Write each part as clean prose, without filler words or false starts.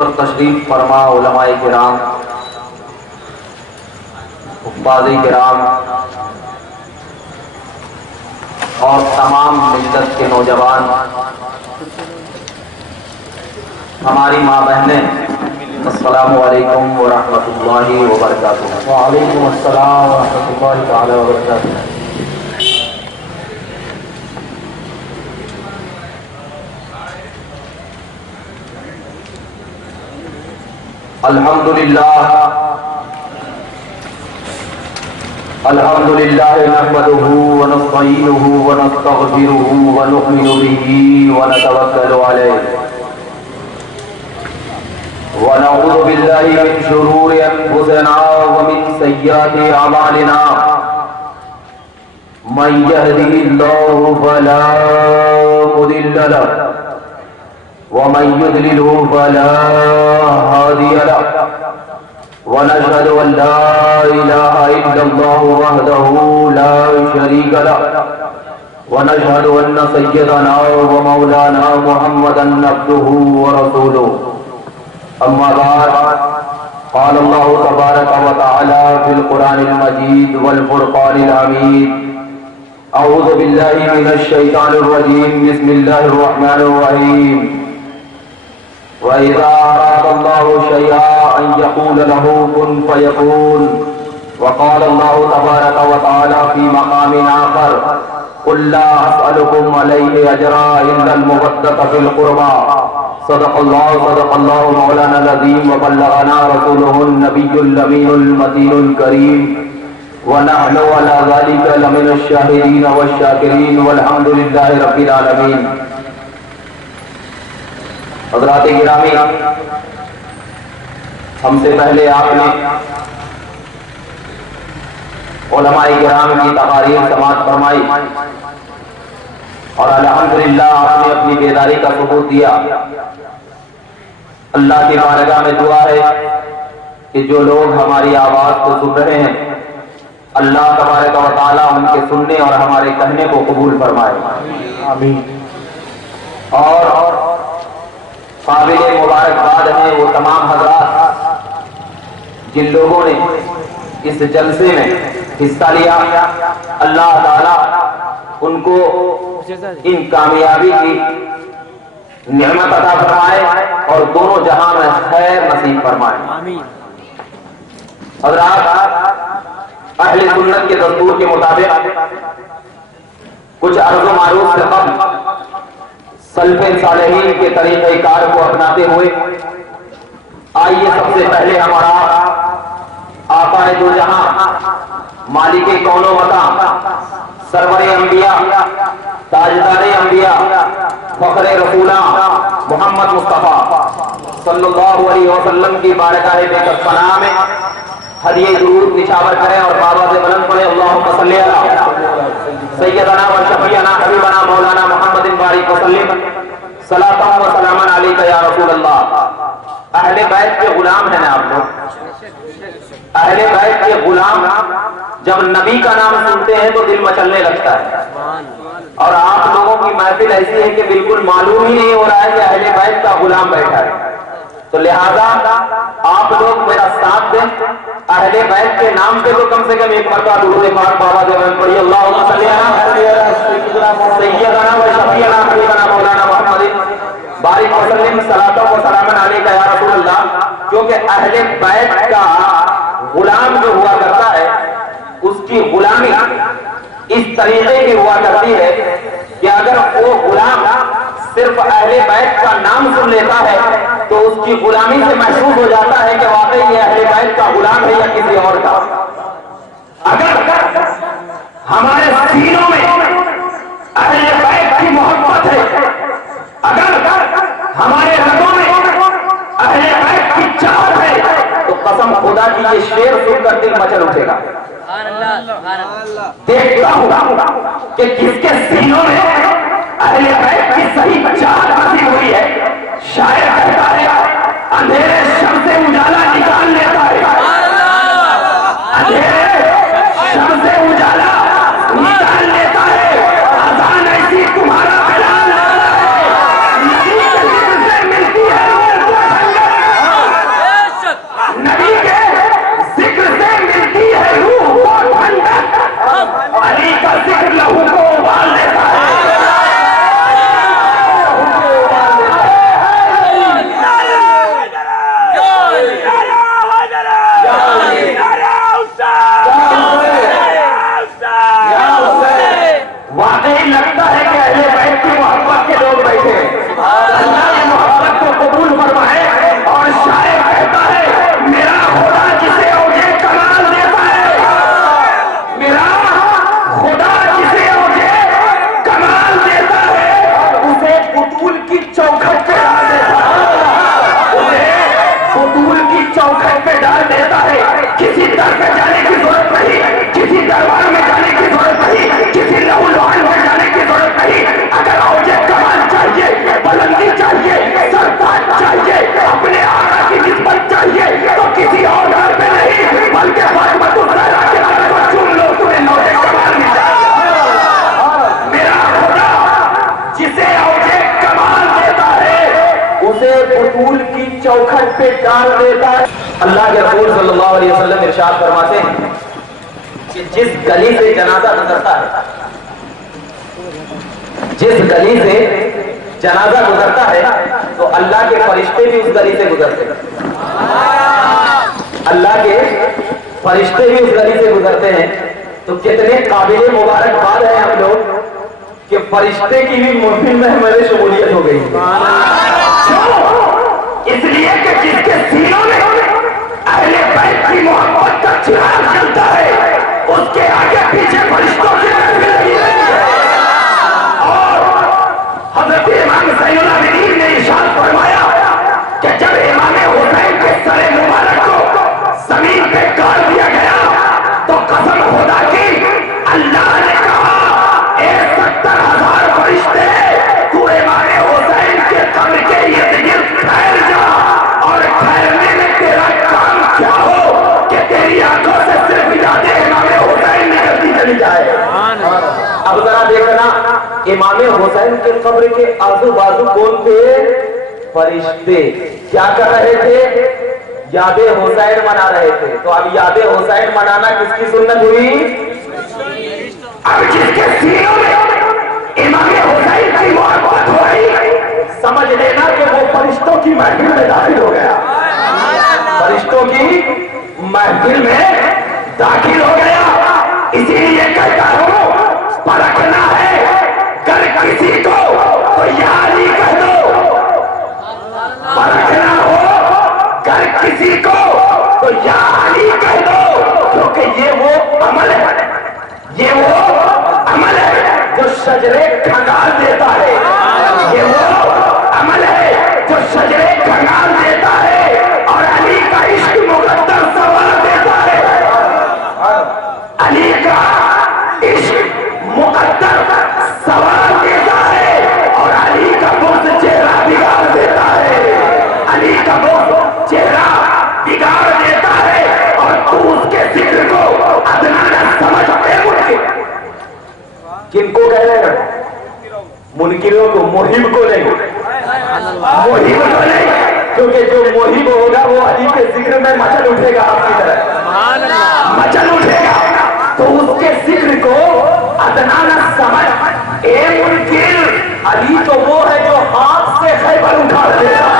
تشریف فرما علماء کرام، حفاظ کرام اور تمام ملت کے نوجوان، ہماری ماں بہنیں، السلام علیکم ورحمۃ اللہ وبرکاتہ۔ وعلیکم السلام ورحمۃ اللہ تعالی وبرکاتہ۔ الحمد للہ نحمده ونستعینه ونستغفره ونؤمن به ونتوکل علیہ ونعوذ باللہ من شرور انفسنا ومن سیئات اعمالنا، من یهده اللہ فلا مضل له ومن يضلل فلا هادي له، ونشهد أن لا إله إلا الله وحده لا شريك له، ونشهد أن سيدنا ومولانا محمدا عبده ورسوله، أما بعد، قال الله تبارك وتعالى في القرآن المجيد والفرقان الحميد، أعوذ بالله من الشيطان الرجيم، بسم الله الرحمن الرحيم، وَإِذَا أَرَادَ اللَّهُ شَيْئًا أَن يَقُولَ لَهُ كُن فَيَكُونُ، وقال الله تبارك وتعالى في مقام آخر، قُل لَّا أَسْأَلُكُمْ عَلَيْهِ أَجْرًا إِلَّا الْمَوَدَّةَ فِي الْقُرْبَى، صدق الله مولانا العظيم، وبلغنا رسوله النبي الأمين المتين الكريم، ونحن على ذلك لمن الشاهدين والشاكرين، والحمد لله رب العالمين۔ حضرات گرامی، ہم سے پہلے آپ نے علماء کرام کی تقاریر سماعت فرمائی اور الحمدللہ آپ نے اپنی بیداری کا ثبوت دیا۔ اللہ کی بارگاہ میں دعا ہے کہ جو لوگ ہماری آواز کو سن رہے ہیں، اللہ تبارک و تعالی ان کے سننے اور ہمارے کہنے کو قبول فرمائے، آمین۔ اور قابل مبارکباد ہیں وہ تمام حضرات جن لوگوں نے اس جلسے میں حصہ لیا، اللہ تعالیٰ ان کو ان کامیابی کی نعمت عطا فرمائے اور دونوں جہاں میں خیر نصیب فرمائے۔ حضرات، اہل سنت کے دستور کے مطابق کچھ عرض و معروف سے قبل سلف صالحین کے طریقہ کار کو اپناتے ہوئے آئیے سب سے پہلے ہمارا آقا دو جہاں، مالک کون و مکان، سرور انبیاء، تاجدار انبیاء، فخر رسولاں محمد مصطفیٰ صلی اللہ علیہ وسلم کی بارگاہ بیت پناہ میں ہدیہ درود نچھاور کریں اور بابا سے بلند پڑھیں، اللہم صلی علی سیدنا و شفیعنا حبیبنا مولانا محمد بارک وسلم، صلاۃ و سلام علیک یا رسول اللہ۔ اہل بیت کے غلام ہیں آپ لوگ، اہل بیت کے غلام جب نبی کا نام سنتے ہیں تو دل مچلنے لگتا ہے، اور آپ لوگوں کی محفل ایسی ہے کہ بالکل معلوم ہی نہیں ہو رہا ہے کہ اہل بیت کا غلام بیٹھا ہے، تو لہذا آپ لوگ میرا ساتھ دیں، اہل بیت کے نام پہ تو کم سے کم ایک مرتبہ درود پاک بابا سے بلند پڑھیے، اللہم صلی علی سیدنا و شفیعنا حبیبنا مولانا محمد بارک وسلم، صلاۃ و سلام علیک یا رسول اللہ۔ کیونکہ اہل بیت کا غلام جو ہوا کرتا ہے اس کی غلامی اس طریقے کی ہوا کرتی ہے کہ اگر وہ غلام صرف اہل بیت کا نام سن لیتا ہے تو اس کی غلامی سے محسوس ہو جاتا ہے کہ واقعی یہ اہل بیت کا غلام ہے یا کسی اور کا۔ اگر ہمارے سینوں میں اہل بیت کی محبت ہے، اگر ہمارے رگوں میں اہل بیت کی چاہت ہے، تو قسم خدا کی یہ شعر سن کر دل مچل اٹھے گا۔ دیکھتا ہوں کہ جس کے سینوں میں اہل بیت کی صحیح چاہت حاصل ہوئی ہے، شاعر کہتا ہے اندھیرے شب سے اجالا نکال لیتا ہے، اندھیرے شب سے اجالا نکال لیتا ہے، اذان ایسی تمہارا بلال ہے، نبی کے دل سے ملتی ہے की चौखट पे डाल देता है। अल्लाह के रसूल सल्लल्लाहु अलैहि वसल्लम इरशाद फरमाते हैं कि जिस गली से जनाजा गुजरता है, जिस गली से जनाजा गुजरता है तो अल्लाह के फरिश्ते भी उस गली से गुजरते हैं। अल्लाह के फरिश्ते भी उस गली से गुजरते हैं। तो कितने काबिल मुबारकबाद है हम लोग कि फरिश्ते की भी महफिल में हमारी शमूलियत हो गई। इसलिए कि जिसके सीनों में अहले बैत की मोहब्बत का चिराग जलता है, उसके आगे पीछे फरिश्तों की महफिल लगी रहती है। और हज़रत इमाम ज़ैनुल आबिदीन ने इरशाद फरमाया कि जब इमाम हुसैन के सरे मुबारक को जमीन पे गाड़ दिया गया तो कसम खुदा की अल्लाह ने कहा, 70,000 फरिश्ते तू इमाम हुसैन के कब्र के इर्द-गिर्द ठहर जा, और ठहरने में तेरा काम क्या हो कि तेरी आंखों से सिर्फ यादें इमाम हुसैन निकलती चली जाए। अब जरा देखना, इमाम हुसैन के कब्र के आजू बाजू कौन थे? फरिश्ते। क्या कर रहे थे? यादे हुसैन मना रहे थे। तो अब यादे हुसैन मनाना किसकी सुन्नत हुई? अब जिसके सीनों में इमाम हुसैन की मोहब्बत हो रही, समझ लेना कि वो फरिश्तों की महफिल में दाखिल हो गया। फरिश्तों की महफिल में दाखिल हो गया। इसीलिए कहता हूं, परखना है कर किसी को तो या अली कह दो। परखना हो कर किसी को तो या अली कह दो, क्योंकि ये वो अमल है, ये वो अमल है जो शजरे खंगाल देता है। ये वो अमल है जो शजरे खंगाल देता है और अली का इश्क मुकद्दर सवार देता है। अली का इश्क मुकद्दर सवार देता है और अली का बुग़्ज़ चेहरा बिगाड़ देता है। अली का बुग़्ज़ चेहरा बिगाड़ देता है और तू उसके जिक्र को अदना न समझ पे मुनकिर। किनको कह रहे हैं? मुनकिरों को, मुहिब को नहीं, मुहिब को नहीं, क्योंकि जो मुहिब होगा वो अली के जिक्र में मचल उठेगा, आपकी तरह मचल उठेगा। तो उसके जिक्र को अदना न समझ ए मुनकिर। अली तो वो है जो हाथ से खैबर उठा देता है,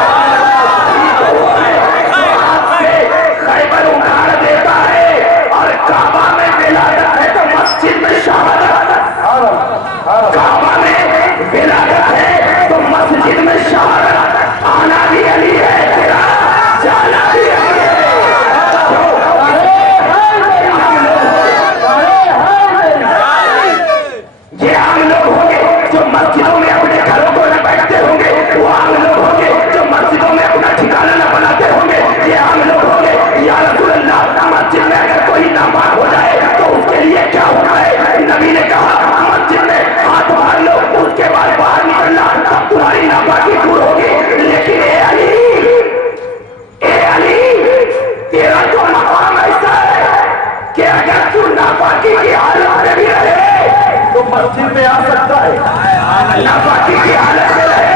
खैबर उखाड़ देता है। और काबा में विलादत है तो मस्जिद में शहादत। काबा में विलादत है तो मस्जिद में शहादत। आना भी अली है तेरा, जाना भी अली है। ये आम लोग होंगे जो मस्जिदों में अपने घरों को न बैठते होंगे, वो आम लोग होंगे जो मस्जिदों में अपना ठिकाना न बनाते होंगे। ये आम लोग होंगे, या रसूल अल्लाह, मस्जिद में अगर कोई नापाक हो जाए तो उसके लिए क्या होना है? नबी ने कहा मस्जिद में हाथ मार लो, उसके बाद बाहर निकलना, तब तुम्हारी नापाकी दूर होगी। लेकिन ए अली, तेरा तो मकाम ऐसा है कि अगर तू नापाकी की हालत में भी रहे तो मस्जिद में आ सकता है। नापाकी की हालत में रहे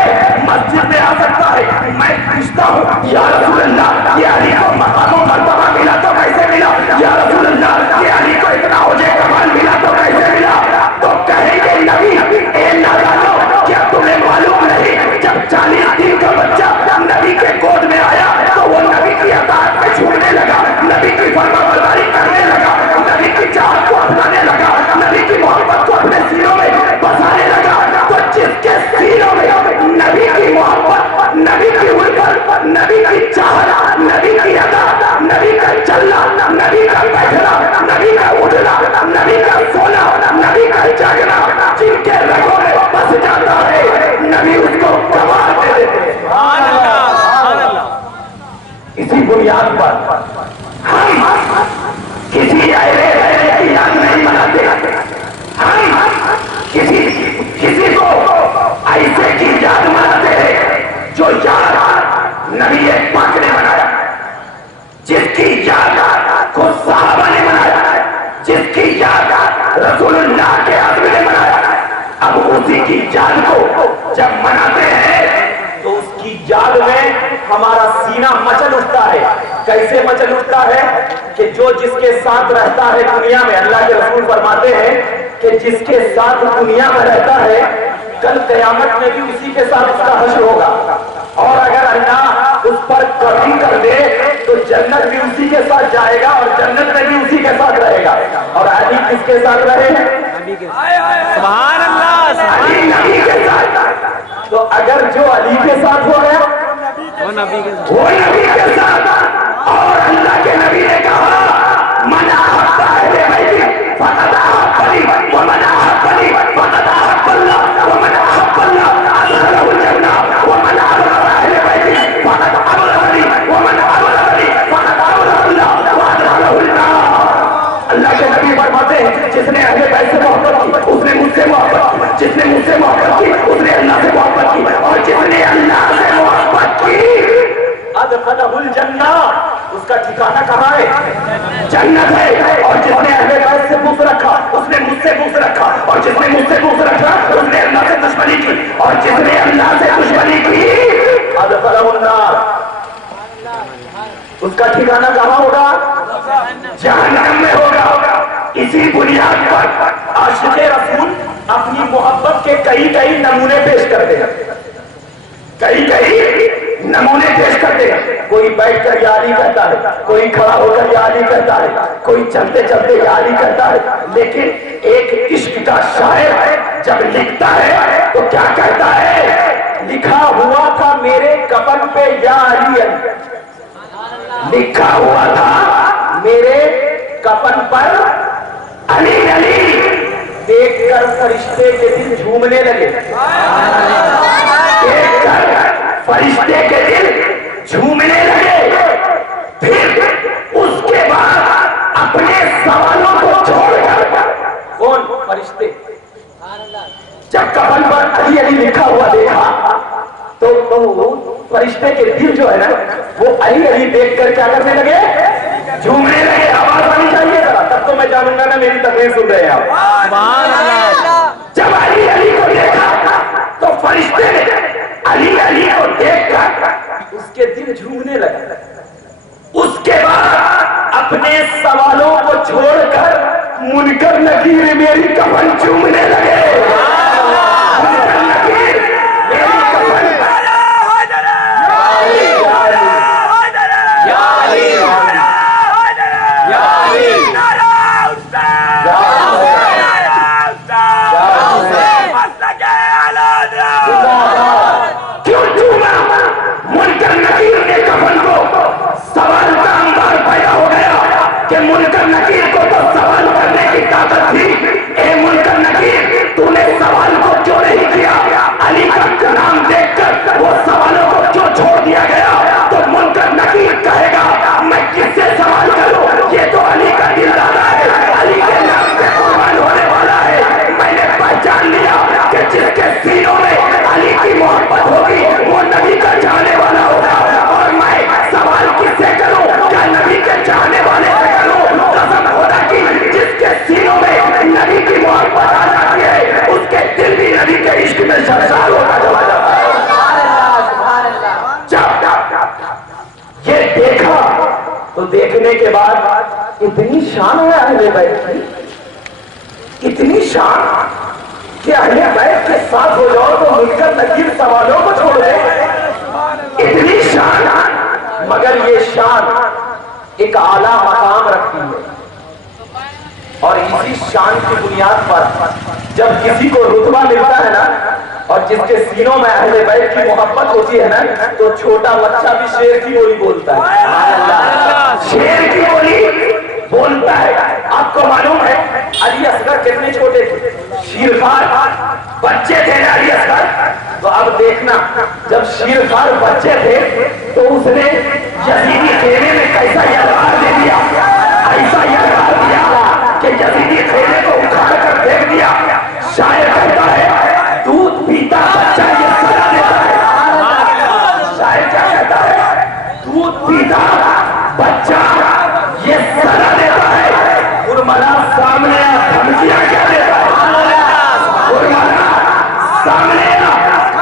मस्जिद में आ सकता है। मैं पूछता हूँ, या रसूल अल्लाह, ये अली को मकाम और मर्तबा मिला तो कैसे मिला? या रसूल अल्लाह, ये अली को इतना औजे कमाल मिला तो कैसे मिला? तो कहेंगे नबी, ए नादानो, क्या तुम्हें मालूम नहीं जब 40 दिन का बच्चा नबी के गोद में आया तो वो नबी की अताअत में झूमने लगा, नबी की फरमाबरदारी करने लगा, नबी की चाहत को अपनाने लगा, नबी की मोहब्बत को अपने सीनों में बसाने लगा। तो जिसके सीनों में नबी की मोहब्बत, नबी की उल्फत, नबी की चाहत, नबी की अदा, नबी का चलना, नबी का बैठना, नबी का उठना, नबी का सोना, नबी का जागना, जिनके रगों में बस जाता है, नबी उसको कमाल दे देते हैं। इसी बुनियाद पर हम किसी अहले बैत की याद नहीं मनाते। हम किसी को ऐसे की याद मनाते हैं जो याद नबी पाक ने मनाया, जिसकी याद खुद सहाबा ने मनाया, जिसकी याद रसूलुल्लाह के आदमी ने मनाया। अब उसी की याद को जब मनाते हैं तो उसकी याद में हमारा सीना मचल उठता है। कैसे मचल उठता है कि जो जिसके साथ रहता है दुनिया में, अल्लाह के रसूल फरमाते हैं कि जिसके साथ दुनिया में रहता है कल क़यामत में भी उसी के साथ उसका हश्र होगा, और अगर अल्लाह उस पर करम कर दे तो जन्नत भी उसी के साथ जाएगा और जन्नत में भी उसी के साथ रहेगा। और अली किसके साथ रहे हैं? सुभान अल्लाह, अली नबी के साथ। तो अगर जो अली के साथ हो गया वो नबी के साथ। और अल्लाह के नबी ने कहा मन अहब्बा अहले बैती फक़द अहब्बनी व मन अहब्बनी फक़द अहब्बल्लाह व मन अहब्बल्लाह अदखलहुल जन्नह व मन अहब्बा अहले बैती फक़द अहब्बनी व मन अहब्बनी फक़द अहब्बल्लाह व अदखलहुल जन्नह। अल्लाह के नबी फरमाते हैं जिसने अहले बैत से मोहब्बत की उसने मुझसे मोहब्बत की, जिसने मुझसे मोहब्बत की उसने अल्लाह से मोहब्बत की, और जिसने अल्लाह से मोहब्बत की अदखलहुल जन्नह, उसका ठिकाना कहाँ है? जन्नत है। और जिसने अहले बैत से बुग़्ज़ रखा उसने मुझसे बुग़्ज़ रखा, और जिसने मुझसे बुग़्ज़ रखा उसने अल्लाह से दुश्मनी की, और जिसने अल्लाह से दुश्मनी की अदखलहुन नार, उसका ठिकाना कहाँ होगा? जहन्नम में होगा। इसी बुनियाद पर आशिक़े रसूल अपनी मोहब्बत के कई नमूने पेश करते हैं, कई नमूने पेश करते हैं। कोई बैठकर या अली कहता है, कोई खड़ा होकर या अली कहता है, कोई चलते चलते या अली कहता है। लेकिन एक इश्क का शायर जब लिखता है तो क्या कहता है? लिखा हुआ था मेरे कफन पे या अली, लिखा हुआ था मेरे कफन पर अली अली, देखकर फरिश्ते के दिल झूमने लगे, देखकर फरिश्ते के दिल झूमने लगे। फिर उसके बाद अपने सवालों को छोड़कर, कौन? फरिश्ते। जब कफन पर अली अली लिखा हुआ देखा तो फरिश्ते के दिल जो है ना वो अली अली देखकर क्या करने लगे? झूमने लगे। आवाज आनी चाहिए जरा, तब तो मैं जानूंगा ना मेरी तकरीर सुन रहे हैं आप। जब अली अली को देखा तो फरिश्ते ने अली अली को देखकर उसके दिल झूमने लगे। उसके बाद अपने सवालों को छोड़कर मुनकर नकीर मेरी कफन चूमने लगे। मुनकर नकीर मेरी कफन मुनकर नकीर को तो सवाल करने की ताकत थी। ए मुनकर नकीर, तूने सवाल को क्यों नहीं किया? अली का नाम देखकर वो सवालों को क्यों छोड़ दिया गया? तो मुनकर नकीर कहेगा मैं किससे सवाल करूं? ये तो अली का दिलदादा है, अली के नाम पे कुर्बान होने वाला है। मैंने पहचान लिया कि जिसके सीनों में अली की मोहब्बत होगी वो नबी का चाहने वाला होगा। और मैं सवाल किससे करूं? क्या नबी के चाहने वाले से करूं? कसम खुदा की, जिसके सीनों में नबी की मोहब्बत आ जाती है उसके दिल भी नबी के इश्क में सरसार होता चला जाता है। जब ये देखा तो देखने के बाद इतनी शान है अहले बैत की, इतनी शान कि अहले बैत के साथ हो जाओ तो मुनकर नकीर सवालों को छोड़ दे, इतनी शान। मगर ये शान एक आला मकाम रखती है, और इसी शान की बुनियाद पर जब किसी को रुतबा मिलता है ना, और जिसके सीनों में अहले बैत की मोहब्बत होती है ना, तो छोटा बच्चा भी शेर की बोली बोलता है, शेर की बोली बोलता है। आपको मालूम है अली असगर कितने छोटे थे? शीरखार बच्चे थे ना अली असगर। तो अब देखना, जब शीरखार बच्चे थे तो उसने यजीदी खेमे में कैसा यलगार दे दिया, ऐसा यलगार दिया कि यजीदी खेमे को उखाड़ कर फेंक दिया। शायर कहता है दूध पीता बच्चा ये सजा देता है। शायर क्या कहता है? दूध पीता बच्चा ये सजा देता है। उर्मला सामने धमकियां क्या देता है? उर्मला सामने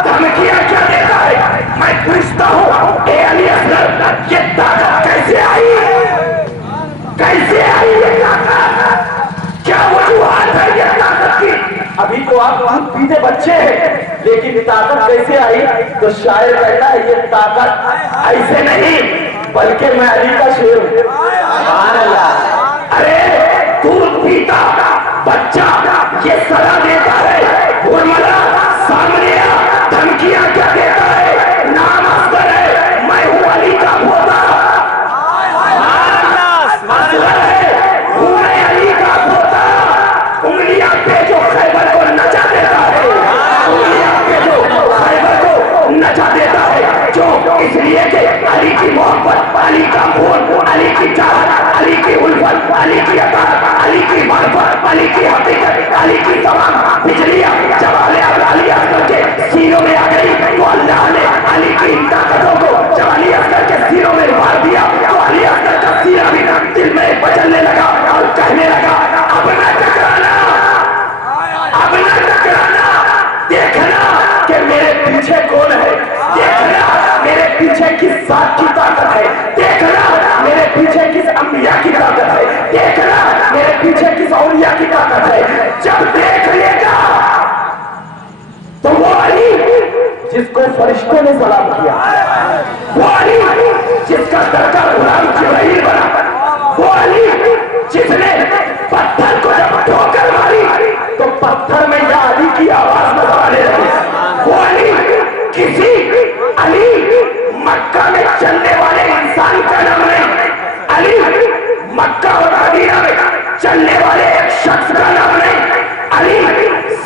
धमकियां क्या देता है? मैं पूछता हूँ ए अली असगर, یہ طاقت کیسے آئی؟ کیسے آئی یہ طاقت؟ کیا وجوہات ہے یہ طاقت کی؟ ابھی تو آپ دودھ پیتے بچے ہیں، لیکن طاقت کیسے آئی؟ تو شاعر کہتا ہے یہ طاقت ایسے نہیں بلکہ میں علی کا شیر ہوں۔ سبحان اللہ۔ ارے دودھ پیتا بچہ یہ صدا دیتا ہے، برملا سامنے دھمکیاں کیا دیتا ہے؟ نام اصغر ہے، میں ہوں علی کا پوتا، اصغر ہے، ہوں میں علی کا پوتا۔ انگلیاں پہ جو خیبر کو نچا دیتا ہے، انگلیاں پہ جو خیبر کو نچا دیتا ہے، جو اس لیے کہ علی کی محبت، علی کا خون، علی کی چاہت، علی کی الفت، علی کی اطاعت، علی کی معرفت، علی کی حقیقت، علی کی تمام بجلیاں جب علی اصغر کے سینوں میں آ گئی تو اللہ نے علی کی ان طاقتوں کو جب علی اصغر کے سینوں میں مار دیا تو علی اصغر کا سینہ بھی دل میں بچلنے لگا اور کہنے لگا اب نہ ٹکرانا، اب نہ ٹکرانا، دیکھنا کہ میرے پیچھے کون ہے، دیکھنا میرے پیچھے کس ذات کی طاقت ہے، دیکھنا میرے پیچھے کس انبیاء کی طاقت ہے، دیکھنا میرے پیچھے کس اولیاء کی طاقت ہے۔ جب دیکھ لے گا تو وہ علی جس کو فرشتوں نے سلام کیا، وہ علی جس کا درجہ غلام جبرائیل بنا، وہ علی جس نے پتھر کو جب ٹھوکر ماری تو پتھر میں یا علی کی آواز نظر آنے لگی، وہ علی کسی علی مکہ میں چلنے والے انسان کا نام نہیں، علی مکہ اور مدینہ میں چلنے والے ایک شخص کا نام نہیں، علی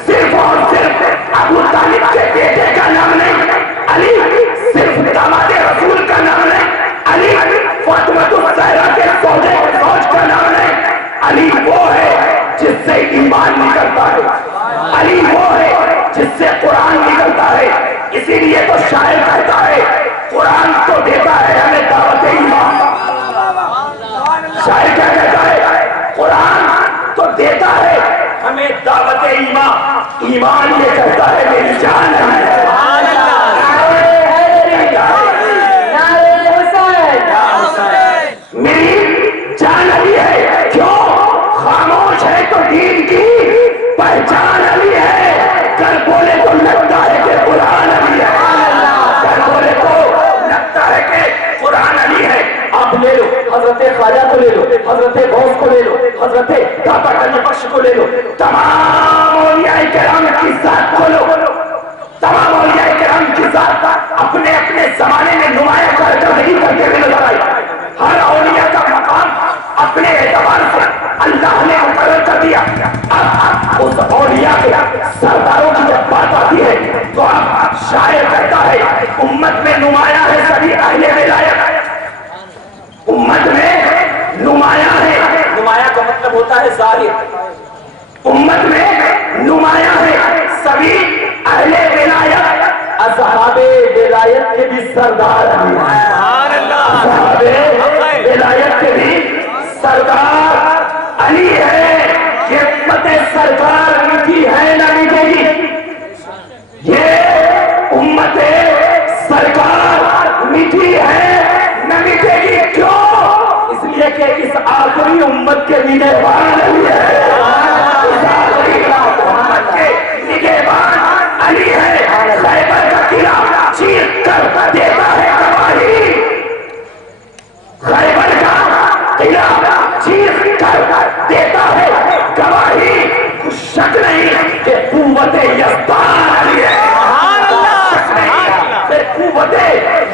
صرف اور صرف ابو طالب کے بیٹے کا نام نہیں، علی صرف داماد رسول کا نام نہیں، علی فاطمہ الزہرا کے زوج کا نام نہیں، علی وہ ہے جس سے ایمان نکلتا ہے، علی وہ ہے جس سے قرآن نکلتا ہے۔ اسی لیے تو شاعر کہتا ہے قرآن تو دیتا ہے ہمیں دعوت ایمان، شاعر کیا کہتا ہے؟ قرآن تو دیتا ہے ہمیں دعوت ایمان، ایمان یہ کہتا ہے میری جان ہے، میری جان علی ہے، کیوں خاموش ہے تو دین کی پہچان علی ہے، کر بولے تو لگتا ہے کہ قرآن علی ہے، کر بولے تو لگتا ہے کہ قرآن علی ہے۔ آپ لے لو حضرت خواجہ کو لے لو، حضرت غوث کو لے لو، حضرت داتا گنج بخش کو لے لو، تمام اولیاء کرام کی ذات کو لو، تمام اولیاء کرام کی ذات اپنے اپنے زمانے میں نمایاں کارکردگی کرتے ہوئے نظر آئی، ہر اولیاء کا مقام اپنے اعتبار سے اللہ نے مقرر کر دیا۔ اب اس اولیاء کے سرداروں کی جب بات آتی ہے تو اب شاعر کہتا ہے امت میں نمایاں ہے سبھی اہل ولایت، امت میں نمایاں ہے، نمایاں کا مطلب ہوتا ہے ظاہر، امت میں نمایاں ہے سبھی اہل ولایت، اصحاب ولایت کے بھی سردار ہیں، اصحاب ولایت کے بھی سردار علی ہے، یہ امت سرکار میٹھی ہے نہ مٹے گی، یہ امت سرکار میٹھی ہے نہ مٹے گی، کیوں؟ اس لیے کہ اس آخری امت کے نگہبان علی ہے، اس آخری امت کے نگہبان علی ہے، خیبر کا قلعہ چیر کر دیتا ہے گواہی، خیبر کا قلعہ چیر کر دیتا ہے گواہی، کچھ شک نہیں کہ قوت یزدان علی ہے، شک نہیں کہ قوت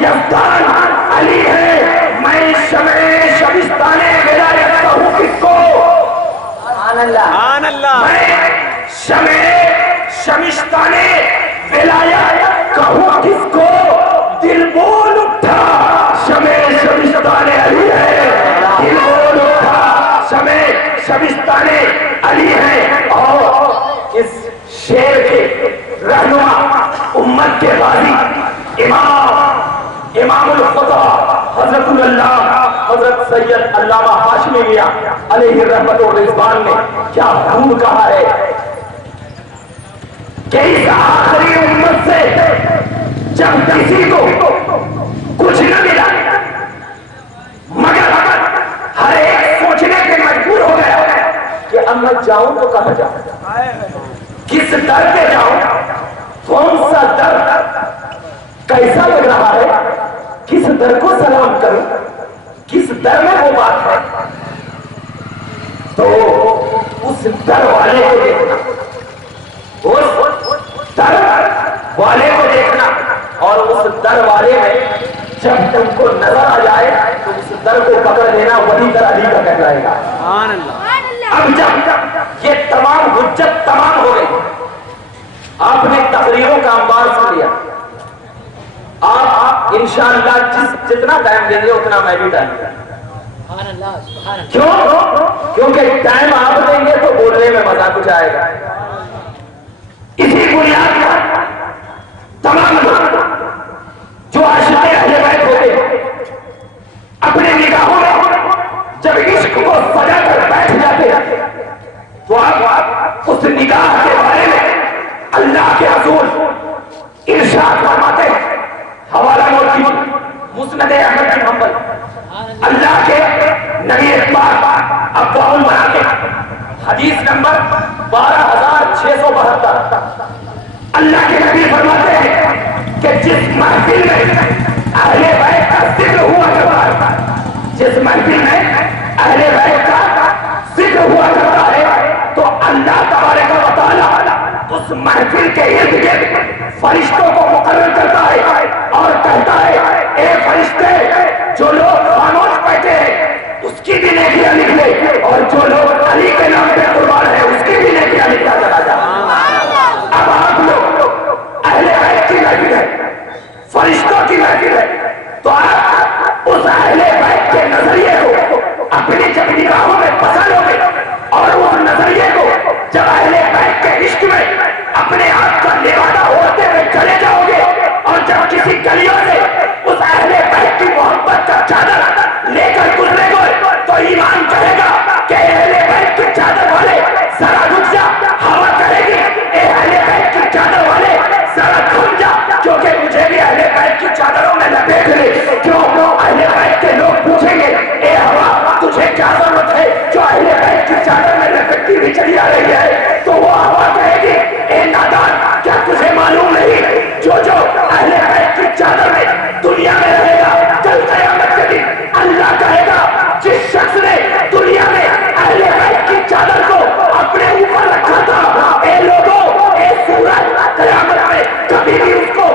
یزدان علی ہے۔ میں شمع شبستان ولایت کہوں کس کو؟ میں شمع شبستان ولایت کہوں کس کو؟ دل بول اٹھا شمع شبستان علی ہے، دل بول اٹھا شمع شبستان علی ہے۔ اور اس شیر کے رہنما امت کے غازی امام الخطا حضرت اللہ حضرت سید علامہ ہاشمی میاں علیہ الرحمت و رضوان نے کیا خوب کہا ہے کہ اس آخری امت سے جب کسی کو کچھ نہ ملا जाऊं तो कहां जाऊं, किस दर पे जाऊं, कौन सा दर कैसा लग रहा है, किस दर को सलाम करूं, किस दर में वो बात है। तो उस दर वाले को देखना, उस दर वाले को देखना, और उस दर वाले में जब तुमको नजर आ जाए तो उस दर को पकड़ लेना, वही दर अली का कहलाएगा। अब जब ये तमाम हुज्जत तमाम हो गई, आपने तकरीरों का अंबार सुन लिया, आप इंशाअल्लाह जितना टाइम देंगे उतना मैं भी टाइम दूंगा। क्यों? क्योंकि टाइम आप देंगे तो बोलने में मजा कुछ आएगा। इसी बुनियाद पर तमाम लोग जो आशिक़े अहले बैत होते हैं, अपने निगाहों में जब इश्क को सजा कर बैठ जाते हैं, तो आप उस निगाह के बारे में अल्लाह के रसूल इरशाद फरमाते हैं। हवाला नोट कीजिए, मुस्नद अहमद बिन हंबल, अल्लाह के नबी पाक अब्वाउल मनाक़िब, हदीस नंबर 12672। अल्लाह के नबी फरमाते हैं कि जिस महफिल में अहले बैत का जिक्र हुआ करता है, जिस महफिल में अहले बैत का जिक्र हुआ करता है, तो अल्लाह तबारक व तआला उस महफिल के इर्द गिर्द फरिश्तों को मुकर्रर करता है और कहता है, ए फरिश्ते, जो लोग खामोश बैठे हैं उसकी भी नेकियां लिख ले, और जो लोग अली के नाम पे कुर्बान है उसकी भी नेकियां लिखता चला जा। अब आप लोग अहले बैत की महफिल है, फरिश्तों की महफिल है, तो आप उस अहले बैत के नजरिए को अपनी जब निगाहों में फंसा लोगे, और उस नजरिए को जब अहले बैत के इश्क में अपने आप का निवादा होते हुए चले जाओगे, और जब किसी गलियों से उस अहले बैत की मोहब्बत का चादर लेकर गुजरेगे, तो ईमान कहेगा कि अहले बैत की चादर वाले जरा रुक जा, हवा कहेगी ए अहले बैत की चादर वाले जरा थम जा, क्योंकि मुझे भी अहले बैत की चादरों में लपेट ले। क्यों? अहले बैत के लोग पूछेंगे, ए हवा तुझे क्या जरूरत है जो अहले बैत की चादर में लपेटती हुई चली आ रही है? तो वो हवा कहेगी, ए नादान, क्या तुझे मालूम नहीं, जो जो अहले बैत की चादर में दुनिया में रहेगा, कल क़यामत के दिन अल्लाह कहेगा, जिस शख्स ने दुनिया में अहले बैत की चादर को अपने ऊपर रखा था, ए लोगों, ए सूरज, क़यामत में कभी भी उसको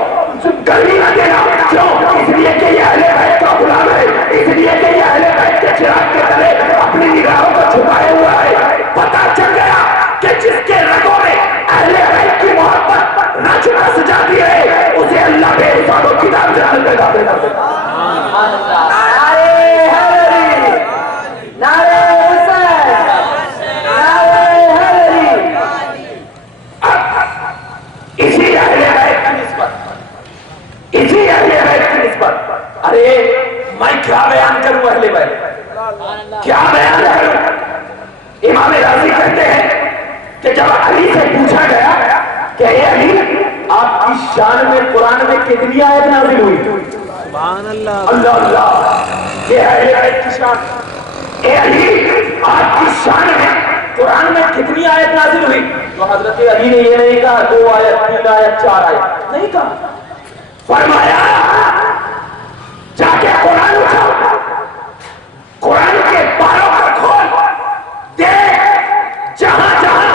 गर्मी न देना। क्यों? इसलिए कि ये अहले बैत का गुलाम है, इसलिए कि ये अहले बैत के चिराग के तले अपनी निगाहों को छुपाए हुआ है। पता चल गया कि जिसके रगों में अहले बैत की मोहब्बत रच बस जाती है, उसे अल्लाह बेहिसाब किताब जन्नत में दाखिल कर देता है। नारे हैदरी, नारे हुसैन, नारे हैदरी। इसी अहले बैत की निस्बत, इसी अहले बैत की निस्बत, अरे मैं क्या बयान करूं अहले बैत, क्या बयान करूं? इमाम राज़ी कहते हैं कि जब अली से पूछा गया कि ए अली, आपकी शान में कुरान में कितनी आयत नाज़िल हुई? अल्लाह अल्लाह, ये अहले बैत की शान। ए अली, आपकी शान में कुरान में कितनी आयत नाज़िल हुई? तो हजरत अली ने ये नहीं कहा 2 आयत, 3 आयत, 4 आयत, नहीं कहा। फरमाया, जाके कुरान उठाओ, कुरान के पारों को खोल, देख जहां जहां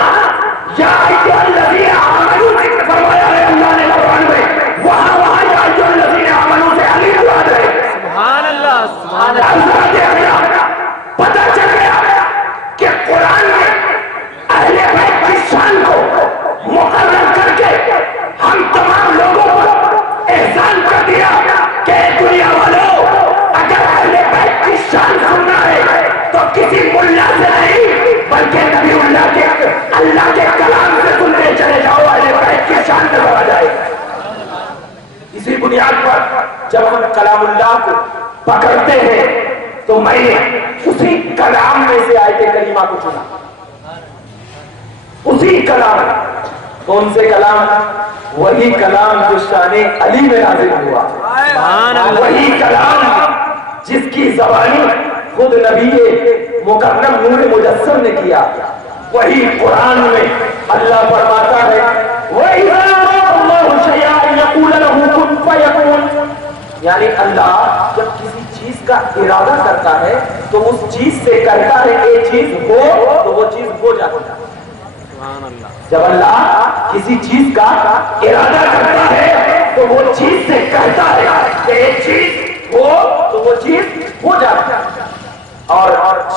या अय्युहल्लज़ीना आमनू जिक्र फरमाया है अल्लाह ने कुरान में, वहां वहां या अय्युहल्लज़ीना आमनू से अली मुराद है। सुभान अल्लाह, सुभान अल्लाह। पता चल गया कि कुरान में अहले बैत की शान को मुकर्रर करके हम तमाम लोगों को एहसान कर दिया कि दुनिया वालों, अगर अहले बैत की शान सुनना है तो किसी मुल्ला से नहीं, बल्कि नबीउल्लाह के अल्लाह के कलाम से सुनने चले जाओ, अहले बैत की शान नजर आ जाए। इसी बुनियाद पर जब हम कलामुल्लाह को पकड़ते हैं, तो मैंने उसी कलाम में से आयत करीमा को चुना, उसी कलाम। कौन से कलाम? वही कलाम जो शान अली में नाज़िल हुआ, वही कलाम जिसकी ज़बानी खुद नबी मुकर्रम नूर मुजस्सम ने किया, वही कुरान में अल्लाह फरमाता है यानी अल्लाह जब किसी चीज का इरादा करता है तो उस चीज से कहता है ये चीज हो तो वो चीज हो जाती है। जब अल्लाह किसी चीज का इरादा करता है तो वो चीज से कहता है कि ये चीज हो तो वो चीज हो जाती है। और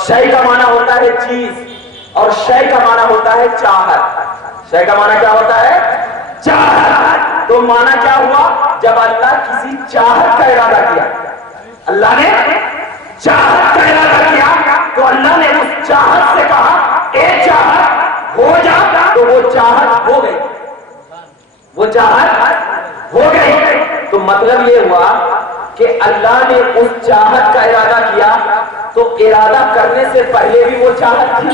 शय का माना होता है चीज और शय का माना होता है चाहत। शय का माना क्या होता है? चाहत। तो माना क्या हुआ? जब अल्लाह किसी चाहत का इरादा किया, अल्लाह ने चाहत का इरादा किया तो अल्लाह ने उस चाहत से कहा ए चाहत हो जा, तो वो चाहत हो गई, वो चाहत हो गई। तो मतलब ये हुआ कि अल्लाह ने उस चाहत का इरादा किया तो इरादा करने से पहले भी वो चाहत थी,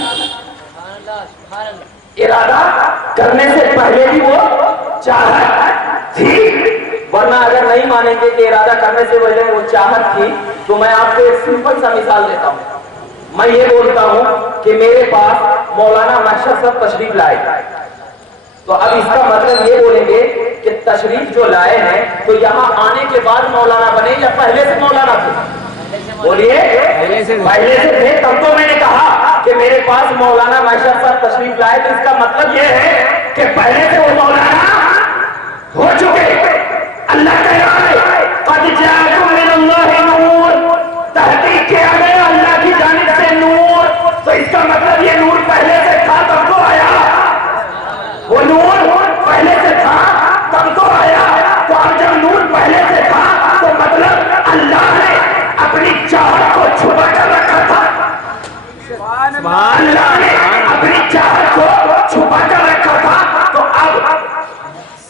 इरादा करने से पहले भी वो चाहत थी। वरना अगर नहीं मानेंगे कि इरादा करने से पहले वो चाहत थी तो मैं आपको एक सिंपल सा मिसाल देता हूं। मैं ये बोलता हूं कि मेरे पास मौलाना महशर साहब तशरीफ लाए, तो अब इसका मतलब ये बोलेंगे कि तशरीफ जो लाए हैं तो यहाँ आने के बाद मौलाना बने या पहले से मौलाना थे? बोलिए पहले से थे। तब तो मैंने कहा कि मेरे पास मौलाना महशर साहब तशरीफ लाए, तो इसका मतलब ये है कि पहले से वो मौलाना हो चुके। अल्लाह कह रहा है क़द जाअकुम मिनल्लाहि नूर, तहकीक किया गया अल्लाह की जानिब से नूर। तो इसका मतलब ये नूर पहले से था तब तो आया, वो नूर पहले से था तब तो आया। तो अब जब नूर पहले से था तो मतलब अल्लाह ने अपनी चाहत को छुपा कर रखा था, अल्लाह ने अपनी चाहत को छुपा कर रखा था। तो अब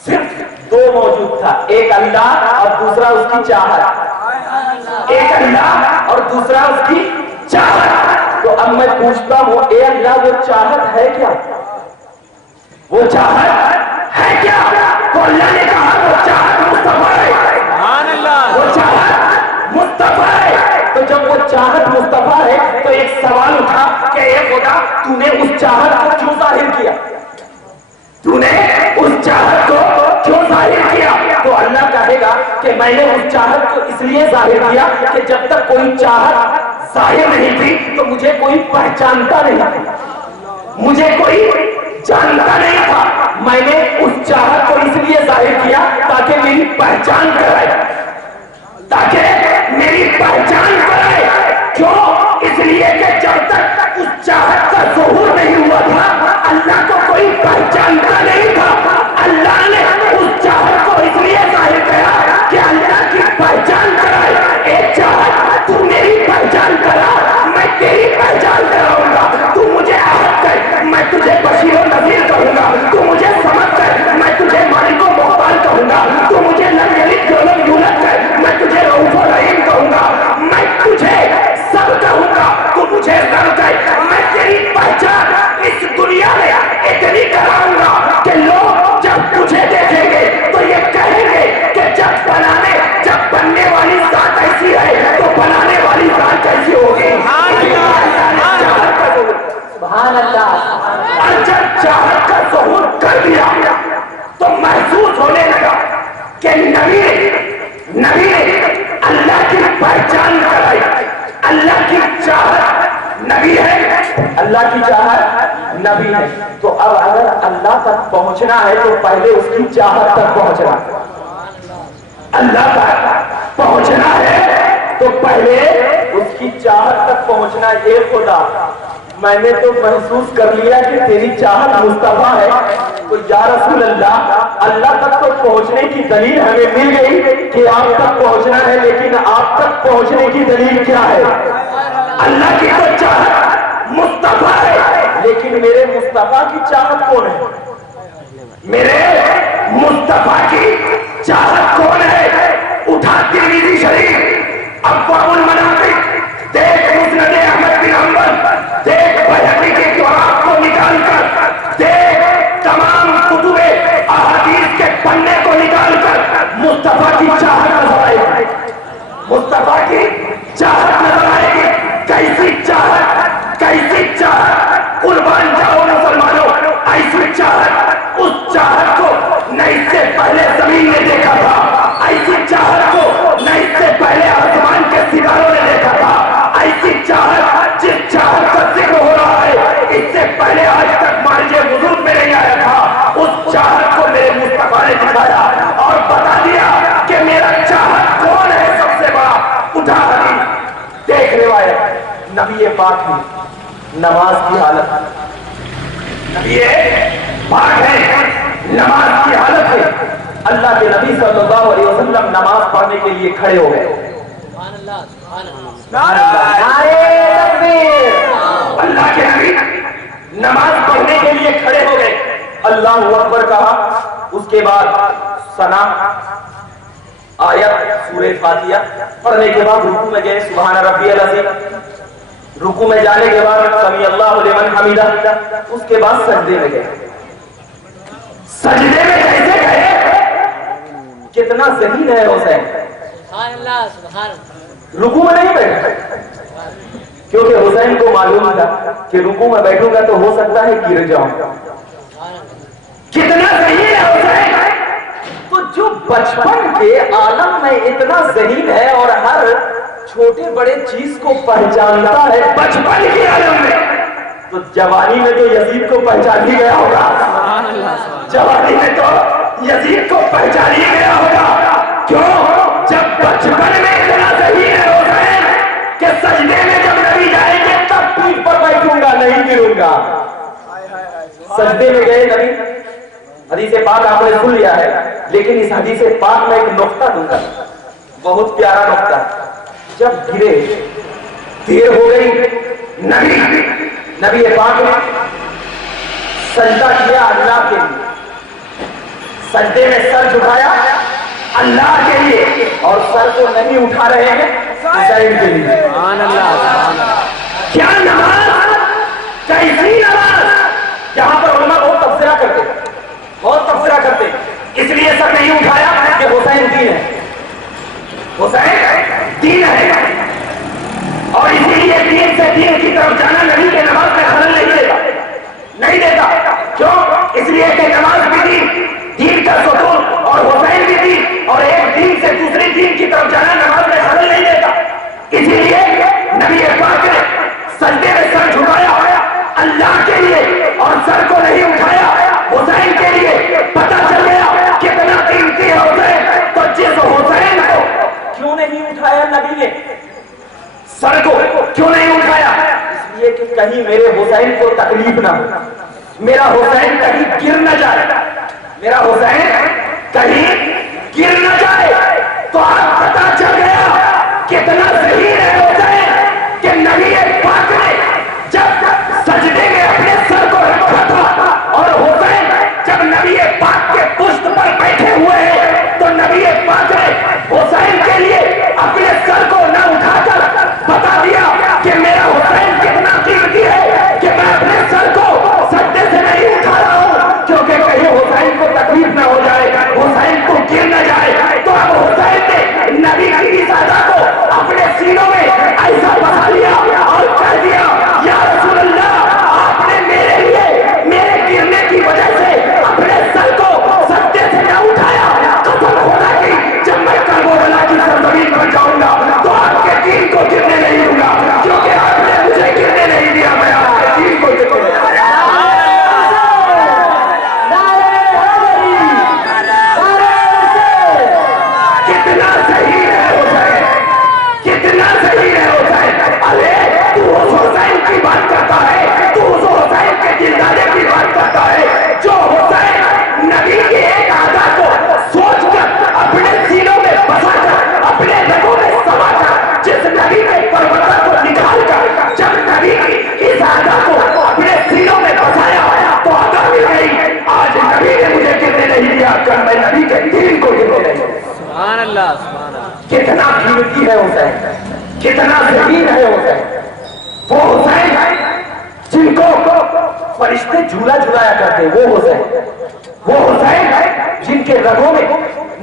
सिर्फ दो मौजूद था, एक अल्लाह और दूसरा उसकी चाहत, एक अल्लाह और दूसरा उसकी चाहत। तो अब मैं पूछता हूं ए अल्लाह वो चाहत है क्या? वो चाहत है क्या? तो अल्लाह ने कहा वो चाहत मुस्तफा है, वो चाहत मुस्तफा है। तो जब वो चाहत मुस्तफा है तो एक सवाल उठा कि ए खुदा तूने उस चाहत को क्यों जाहिर किया, तूने उस चाहत को क्यों जाहिर किया? तो अल्लाह कहेगा कि मैंने उस चाहत को इसलिए जाहिर किया कि जब तक कोई चाहत जाहिर नहीं थी तो मुझे कोई पहचानता नहीं था, मुझे कोई जानता नहीं था। मैंने उस चाहत को इसलिए जाहिर किया ताकि मेरी पहचान कराए, ताकि मेरी पहचान कराए। क्यों? इसलिए कि जब तक उस चाहत का ज़ुहूर नहीं हुआ था अल्लाह को कोई पहचानता नहीं था। अल्लाह ने उस चाहत को इसलिए जाहिर किया कि अल्लाह की पहचान कराए। एक चाहत तू मेरी पहचान करा, मैं तेरी पहचान कराऊंगा। तू मुझे आहत कर, मैं तुझे बशीर और नज़ीर कहूंगा। तू मुझे समझ कर, मैं तुझे मालिक और मुख्तार कहूंगा। तू मुझे लम यलिद वलम यूलद कर, मैं तुझे रऊफ और रहीम कहूंगा। मैं तुझे सब कहूंगा, तू मुझे सब कर। मैं तेरी पहचान इस दुनिया में इतनी कराऊंगा कि लोग जब तुझे देखेंगे तो ये कहेंगे कि जब बनने वाली जात ऐसी है तो बनाने वाली जात कैसी होगी। सुभान अल्लाह। और जब चाहत का ज़ुहूर कर दिया तो महसूस होने लगा कि नबी ने अल्लाह की पहचान कराई। अल्लाह की चाहत नबी है, अल्लाह की चाहत नबी है। तो अब अगर अल्लाह तक पहुंचना है तो पहले उसकी चाहत तक पहुंचना, अल्लाह तक पहुंचना है तो पहले उसकी चाहत तक पहुंचना। ये खुदा मैंने तो महसूस कर लिया कि तेरी चाहत मुस्तफा है, तो या रसूल अल्लाह अल्लाह तक तो पहुंचने की दलील हमें मिल गई कि आप तक पहुंचना है, लेकिन आप तक पहुंचने की दलील क्या है? अल्लाह की तो चाहत मुस्तफा है, लेकिन मेरे मुस्तफा की चाहत कौन है? मेरे मुस्तफा की चाहत कौन है? उठा तिरमिज़ी शरीफ, अब्वाबुल मनाक़िब, देख मुस्नद अहमद बिन हंबल, देख बैहक़ी के किताब को निकाल कर, देख तमाम कुतुबे अहादीस के पन्ने को निकाल कर मुस्तफा की चाहत नजर आएगी, मुस्तफा की चाहत नजर आएगी। कैसी चाहत, कैसी चाहत। कुर्बान जाओ है नबी पाक है नमाज की हालत, नबी पाक है नमाज की हालत है। अल्लाह के नबी सल्लल्लाहु अलैहि वसल्लम नमाज पढ़ने के लिए खड़े हो गए। अल्लाह के नबी नमाज पढ़ने के लिए खड़े हो गए, अल्लाहु अकबर कहा, उसके बाद सना आयत सूरह फातिहा पढ़ने के बाद रुकू में गए, सुभान रब्बियल अज़ीम, रुकू में जाने के बाद समी अल्लाहु लिमन हमीदा, उसके बाद सजदे में गए। सजदे में कैसे गए? कितना ज़हीन है हुसैन, रुकू में नहीं बैठे, क्योंकि हुसैन को मालूम था कि रुकू में बैठूंगा तो हो सकता है गिर जाऊंगा। कितना सही है हुसैन, तो जो बचपन के आलम में इतना ज़हीन है और हर छोटे बड़े चीज को पहचानता है बचपन के आलम में, तो जवानी में तो यजीद को पहचान ही गया होगा, जवानी में तो यजीद को पहचान ही गया होगा। क्यों? जब बचपन में इतना सही है हुसैन कि सजदे में जब नबी जाएंगे तब पीठ पर बैठूंगा, नहीं गिरूंगा। सजदे में गए नबी, हदीस पाक आपने सुन लिया है, लेकिन इस हदीस पाक में एक नुक्ता दूंगा, बहुत प्यारा नुक्ता। जब गिरे, देर हो गई, नबी पाक ने सजदा किया अल्लाह के लिए, सजदे में सर झुकाया अल्लाह के लिए, और सर को नहीं उठा रहे हैं हुसैन के लिए। क्या नमाज, कैसी नमाज, यहां पर उलमा बहुत तबसरा करते, बहुत तबसरा करते, इसलिए सर नहीं उठाया कि हुसैन दीन है, हुसैन दीन है, और इसीलिए दीन से दीन की तरफ जाना नबी के नमाज में खलल नहीं देता, नहीं देता। क्यों? इसलिए कि नमाज भी दीन का सुतून, और हुसैन भी दीन, और एक दीन से दूसरी दीन की तरफ जाना नमाज में खलल नहीं देता। इसीलिए नबी पाक ने सजदे में सर झुकाया अल्लाह के लिए, और सर को नहीं उठाया हुसैन के लिए। पता चल गया कितना कीमती है हुसैन। तो जिस हुसैन को क्यों नहीं उठाया नबी ने, सर को क्यों नहीं उठाया? इसलिए कि कहीं मेरे हुसैन को तकलीफ ना हो, मेरा हुसैन कहीं गिर न जाए, मेरा हुसैन कहीं गिर न जाए। तो आज पता चल गया कितना सही है हुसैन कि नबी पाक ने जब सजदे में अपने सर को रखा था, और हुसैन जब नबी पाक के पुष्ट पर बैठे हुए हैं, तो नबी पाक ने हुसैन के लिए अपने सर को न उठाकर बता दिया कि मेरा हुसैन कितना कीमती है कि मैं अपने सर को सजदे से नहीं उठा रहा हूं, क्योंकि कहीं हुसैन को तकलीफ ना हो जाए, हुसैन को गिर न जाए। तो अब हुसैन ने नबी की सादा को अपने सीनों में ऐसा बसा लिया और कह दिया, या रसूल अल्लाह, आपने मेरे लिए मेरे गिरने की वजह से अपने सर को सजदे से न उठाया। कसम खुदा की, जब मैं करबला की सरजमीन पर जाऊंगा तो आपके दीन को गिरने नहीं दूंगा, क्योंकि आपने मुझे गिरने नहीं दिया, मैं आपके दीन को गिरने नहीं दिया। कितना सही है हुसैन, कितना सही है हुसैन। अरे तू उस हुसैन की बात करता है, तू उस हुसैन के दिलदारे की बात करता है जो हुसैन नबी के एक आदा को सोचकर अपने सीनों में बसाकर, अपने रगों में समाकर, जिस नबी के परवता को निकालकर जब नबी की इस आदा को अपने सीनों में बसाया तो आदा मिल गई। आज नबी ने मुझे गिरने नहीं दिया, कल मैं नबी के दीन को गिरने नहीं दिया। सुभान अल्लाह, सुभान अल्लाह। कितना कीमती है हुसैन, कितना ज़हीन है हुसैन। वो हुसैन जिनको फरिश्ते झूला झुलाया करते, वो हुसैन, वो हुसैन जिनके रगों में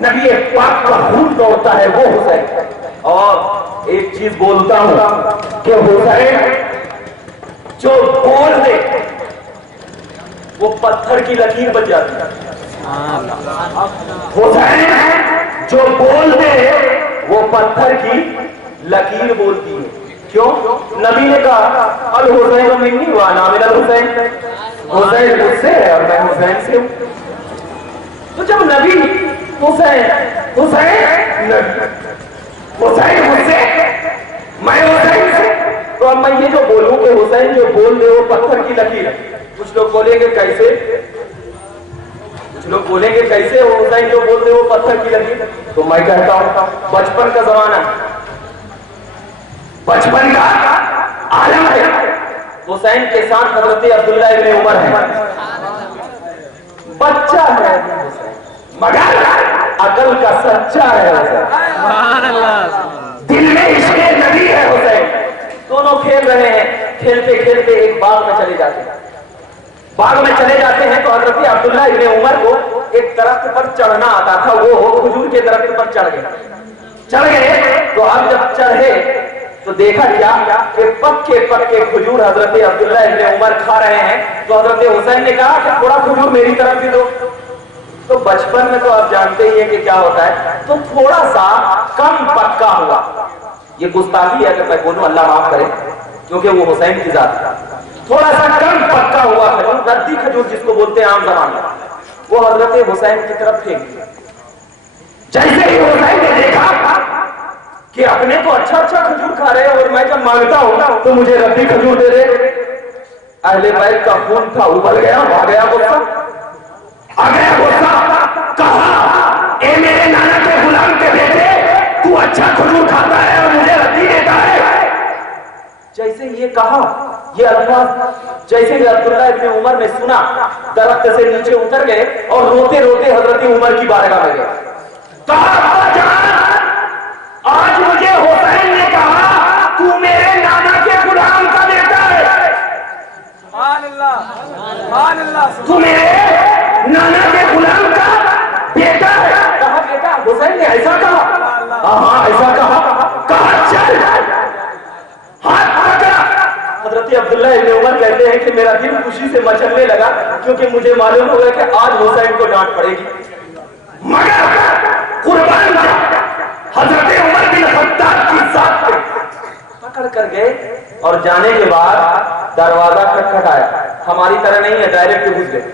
नबी पाक का खून दौड़ता है, वो हुसैन। और एक चीज बोलता हूं कि हुसैन जो बोल दे वो पत्थर की लकीर बन जाती है। हुसैन जो बोल दे वो पत्थर की लकीर बोलती है। क्यों? नबी ने कहा अल हुसैन मिन्नी व अना मिनल हुसैन, हुसैन मुझसे है और मैं हुसैन से हूं। तो जब नबी हुसैन हुसैन हुसैन मुझसे, मैं हुसैन से, मैं ये जो बोलूं कि हुसैन जो बोल दे वो पत्थर की लकीर है, कुछ लोग बोलेंगे कैसे, कुछ लोग बोलेंगे कैसे वो हुसैन जो बोल दे वो पत्थर की लकीर। तो मैं कहता हूं बचपन का जमाना, बचपन का आलम है। हुसैन के साथ हजरत अब्दुल्ला इब्न उमर है, बच्चा है मगर अकल का सच्चा है हुसैन, दिल में इश्क़ नबी है हुसैन। दोनों खेल रहे हैं, खेलते खेलते एक बाग में चले जाते हैं। बाग में चले जाते हैं तो हजरत अब्दुल्ला इब्न उमर को एक दरख्त पर चढ़ना आता था, वो खजूर के दरख्त पर चढ़ गए। तो अब जब चढ़े तो देखा क्या कि पक्के पक्के खजूर हजरत अब्दुल्ला इब्न उमर खा रहे हैं। तो हजरत हुसैन ने कहा कि थोड़ा खजूर मेरी तरफ भी दो। तो बचपन में तो आप जानते ही हैं कि क्या होता है, तो थोड़ा सा कम पक्का हुआ। ये गुस्ताखी है अगर मैं बोलूं, अल्लाह माफ करे, क्योंकि वो हुसैन की जात है। थोड़ा सा कम पक्का हुआ खजूर, रद्दी खजूर जिसको बोलते हैं आम जबान में, वो हजरत हुसैन की तरफ फेंक दिया। जैसे ही हुसैन ने देखा कि अपने तो अच्छा अच्छा खजूर खा रहे हैं और मैं जब मांगता हूं तो मुझे रद्दी खजूर दे रहे, अहले बैत का खून था उबल गया, आ गया गुस्सा, आ गया गुस्सा। कहा ए मेरे नाना के गुलाम के बेटे, तू अच्छा खजूर खाता है और मुझे रद्दी देता है। जैसे ये कहा, ये अल्फाज जैसे कि अब्दुल्ला इब्न उमर ने सुना, दरख्त से नीचे उतर गए और रोते रोते हजरत उमर की बारगाह में गए। कहा आज मुझे हुसैन ने कहा तू मेरे नाना के गुलाम का बेटा है, तू मेरे नाना के गुलाम का बेटा है। कहा बेटा, हुसैन ने ऐसा कहा? हाँ ऐसा कहा चल हाथ पकड़ा। हजरत अब्दुल्ला इब्न उमर कहते हैं कि मेरा दिल खुशी से मचलने लगा, क्योंकि मुझे मालूम हो गया कि आज हुसैन को डांट पड़ेगी। मगर कुर्बान हजरत उमर बिन खत्ताब की साथ पकड़ कर गए और जाने के बाद दरवाजा खटखटाया। हमारी तरह नहीं है डायरेक्ट घुस गए,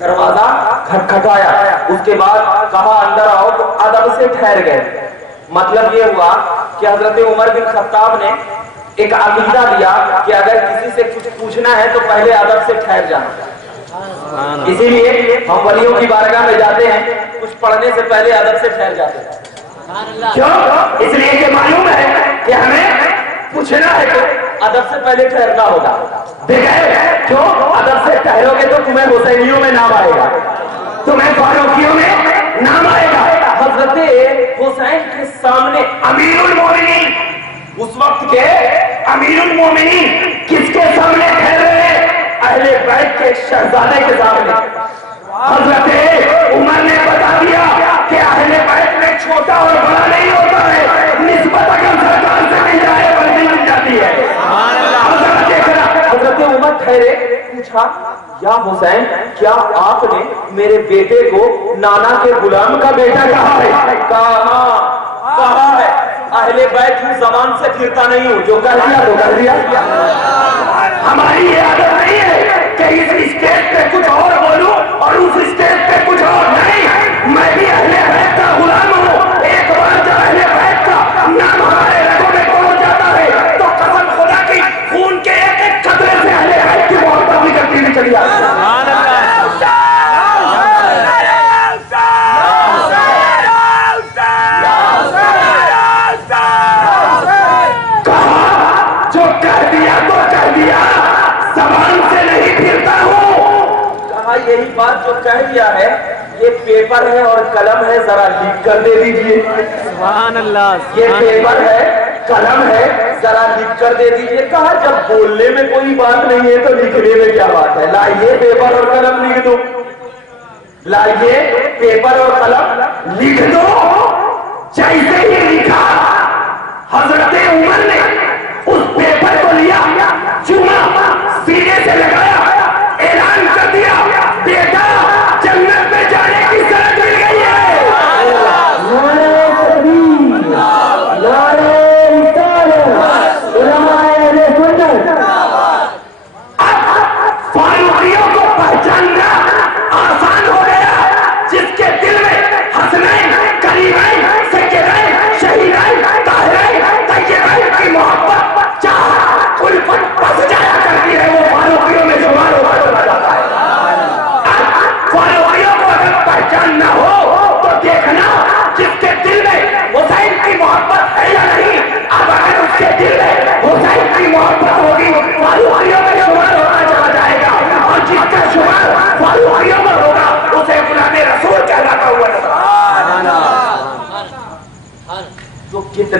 दरवाजा खटखटाया, उसके बाद कहा अंदर आओ, तो अदब से ठहर गए। मतलब ये हुआ कि हजरत उमर बिन खत्ताब ने एक अकीदा दिया कि अगर किसी से कुछ पूछना है तो पहले अदब से ठहर जाना। इसीलिए हम वलियों की बारगाह में जाते हैं, कुछ पढ़ने से पहले अदब से ठहर जाते हैं। क्यों? इसलिए कि मालूम है कि हमें पूछना है तो अदब से पहले ठहरना होगा। देखिए क्यों? अदब से ठहरोगे तो तुम्हें हुसैनियों में नाम आएगा, तुम्हें फारूकियों में नाम आएगा। हजरत हुसैन के सामने अमीरुल मोमिनीन, उस वक्त के अमीरुल मोमिनीन किसके सामने ठहरे हैं? अहले बैत के शहजादे के सामने। हजरत उमर ने बता दिया कि अहले बैत में छोटा और बड़ा नहीं होता है, निस्बत अगर सरकार से मिल जाए बल्कि मिल जाती है। हजरत उमर ठहरे, पूछा या हुसैन क्या आपने मेरे बेटे को नाना के गुलाम का बेटा कहा है? कहा है। अहले बैत हूँ, जबान से फिरता नहीं हूँ, जो कर दिया तो कर दिया। हमारी ये आदत नहीं है कि इस स्टेज पे कुछ और बोलूं और उस स्टेज पे कुछ और नहीं। मैं भी अहले बैत का गुलाम हूँ। एक बार जब अहले बैत का नाम हमारे रगों में पहुंच जाता है तो कसम खुदा की खून के एक एक कतरे से अहले बैत की मोहब्बत निकलती हुई चली जाती है। यही बात जो कह दिया है, ये पेपर है और कलम है, जरा लिख कर दे दीजिए। सुभान अल्लाह। ये पेपर है, कलम है, जरा लिख कर दे दीजिए। कहा जब बोलने में कोई बात नहीं है तो लिखने में क्या बात है? लाइए पेपर और कलम लिख दो, लाइए पेपर और कलम लिख दो। जैसे ही लिखा, हजरत उमर ने उस पेपर को लिया, चुमा, सीने से लगाया, ऐलान कर दिया बेटा जन्नत में जाने की सनद मिल गई है। फारूकियों को पहचानना आसान हो गया, जिसके दिल में हसनैन, करीमैन, सज्जदैन, शहीदैन, ताहिरैन, तय्यबैन की मोहब्बत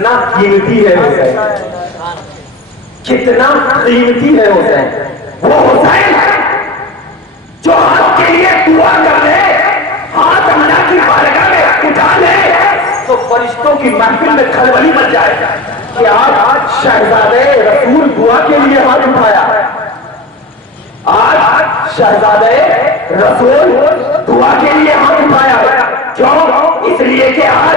कितना कीमती है हुसैन, कितना कीमती है हुसैन। वो हुसैन जो आपके लिए दुआ कर ले, हाथ अल्लाह की बारगाह में उठा ले तो फरिश्तों की महफिल में खलबली मच जाएगा कि आज शहजादे रसूल दुआ के लिए हाथ उठाया, आज शहजादे रसूल दुआ के लिए हाथ उठाया। क्यों? इसलिए कि आज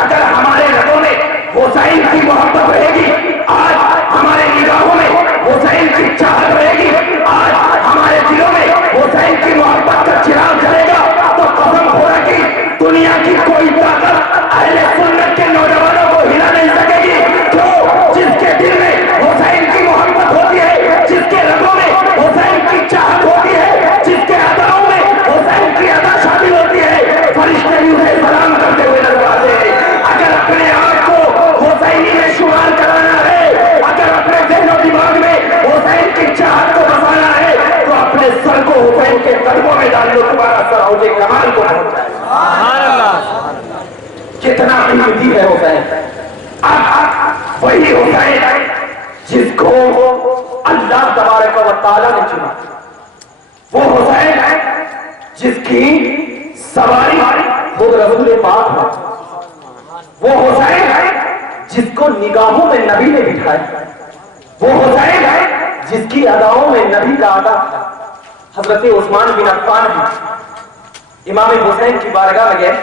अगर हमारे रगों में हुसैन की मोहब्बत रहेगी, आज हमारे निगाहों में हुसैन की चाहत रहेगी, आज हमारे दिलों में हुसैन की मोहब्बत का चिराग जलेगा, तो कसम खुदा की दुनिया की कोई ताकत अहले सुन्नत के नौजवानों को हिला नहीं सकेगी। क्यों? जिसके दिल में हुसैन की मोहब्बत होती है, जिसके रगों में हुसैन की चाहत होती है, जिसके अदाओं में हुसैन की अदा शामिल होती है, फरिश्ते भी उन्हें सलाम करते हुए नजर आते हैं। अगर अपने आप को हुसैनी में शुमार कराना है, अगर अपने ज़हन दिमाग में हुसैन की चाहत को बसाना है, तो अपने सर को हुसैन के कदमों में डाल लो, तुम्हारा सर औजे कमाल को पहुंच जाए। कितना कीमती है हुसैन। अब वही हुसैन जिसको अल्लाह तबारक व तआला ने चुना, वो हुसैन जिसकी सवारी खुद रसूल पाक है, वो हुसैन जिसको निगाहों में नबी ने बिठाया, वो हुसैन जिसकी अदाओं में नबी का अदा था। हजरत उस्मान बिन अफ्फान भी इमाम हुसैन की बारगाह में गए।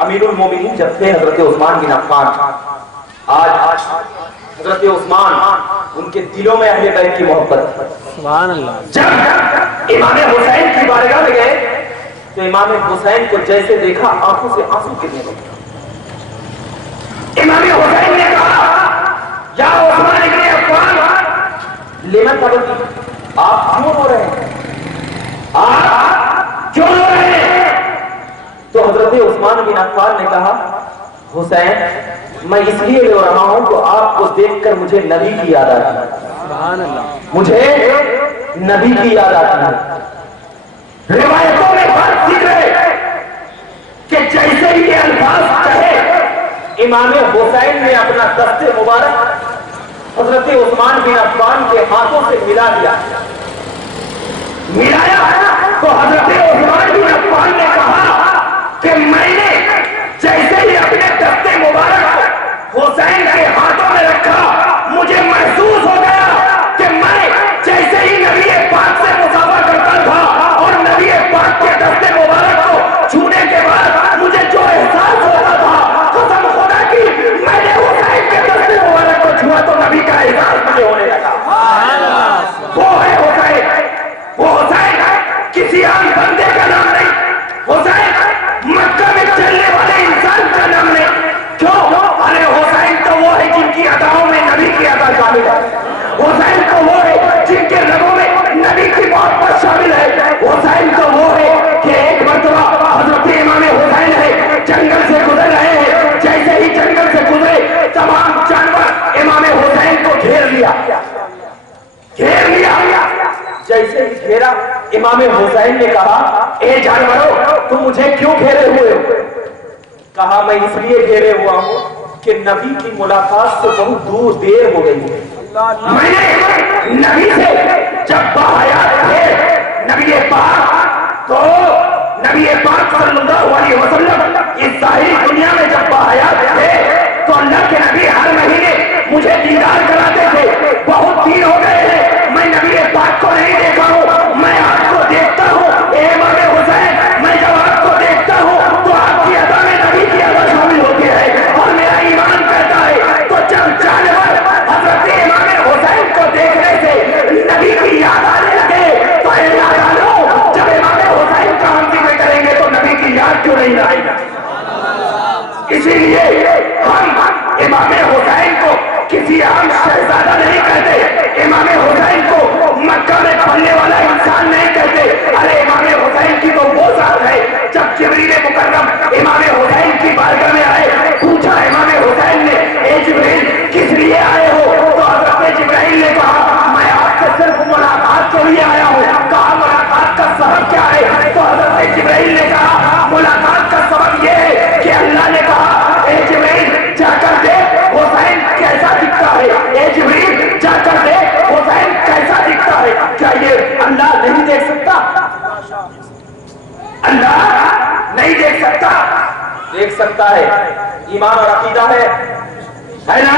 अमीरुल मोमिनीन जब थे हजरत उस्मान बिन अफ्फान, आज हजरत उस्मान उनके दिलों में अहले बैत की मोहब्बत। सुभान अल्लाह। जब इमाम हुसैन की बारगाह में गए तो इमाम हुसैन को जैसे देखा आंखों से आंसू गिरने लगे। इमाम हुसैन ने कहा, या उस्मान इब्न अफ्फान, लेना तबकी, आप क्यों रो रहे हैं, आप क्यों रो रहे हैं? तो हजरत उस्मान बिन अफ्फान ने कहा, हुसैन मैं इसलिए रो रहा हूं कि आपको देखकर मुझे नबी की याद आती है, सुभान अल्लाह। मुझे नबी की याद आती है। रिवायतों में बात जिक्र है कि जैसे ही ये अल्फाज कहे, इमाम हुसैन ने अपना दस्ते मुबारक हजरत उस्मान बिन अफ्फान के हाथों से मिला दिया। मिलाया तो हजरत उस्मान बिन अफ्फान ने कहा कि मैंने जैसे ही अपने दस्ते मुबारक हुसैन के हाथों में रखा, मुझे महसूस हो गया कि मैं जैसे ही नबी पाक से मुसाफा करता था और नबी पाक के दस्ते मुबारक को छूने के बाद मुझे जो एहसास होता था, कसम खुदा की मैंने हुसैन के दस्ते मुबारक को छुआ तो नबी का एहसास मुझे होने लगा। वो है हुसैन, वो हुसैन किसी आम बंदे का नाम नहीं, हुसैन मक्का में चलने वाले इंसान का नाम नहीं। क्यों? अरे हुसैन तो वो है जिनकी अदाओं में नबी की अदा शामिल है, हुसैन तो वो है जिनके रगों में नबी की मोहब्बत शामिल है, हुसैन तो वो है कि एक मर्तबा हजरत इमाम हुसैन है जंगल से गुजर रहे हैं, जैसे ही जंगल से गुजरे तमाम जानवर इमाम हुसैन को घेर लिया। जैसे ही घेरा, इमाम हुसैन ने कहा, ए जानवरों, तुम मुझे क्यों घेरे हुए हो? कहा, मैं इसलिए घेरे हुआ हूं कि नबी की मुलाकात से बहुत दूर देर हो गई है। मैंने नबी से जब बाहयात थे, नबी पाक सल्लल्लाहु अलैहि वसल्लम इस जाहिरी दुनिया में जब बाहयात थे, तो अल्लाह के नबी हर महीने मुझे दीदार कराते थे। बहुत दिन हो गए हैं मैं नबी पाक को नहीं देखा हूँ, मैं आपको देखता हूँ इमाम हुसैन, मैं जब आपको देखता हूँ तो आपकी अदा में नबी की अदा शामिल होती है और मेरा ईमान कहता है। तो जब जानवर हजरत इमाम हुसैन को देखने से नबी की याद आने लगे, तो जब इमाम हुसैन का हम जिक्र करेंगे तो नबी की याद क्यों नहीं आएगी? इसीलिए हम इमाम हुसैन को किसी आम शख्स دیکھ سکتا ہے، ایمان اور عقیدہ ہے نا؟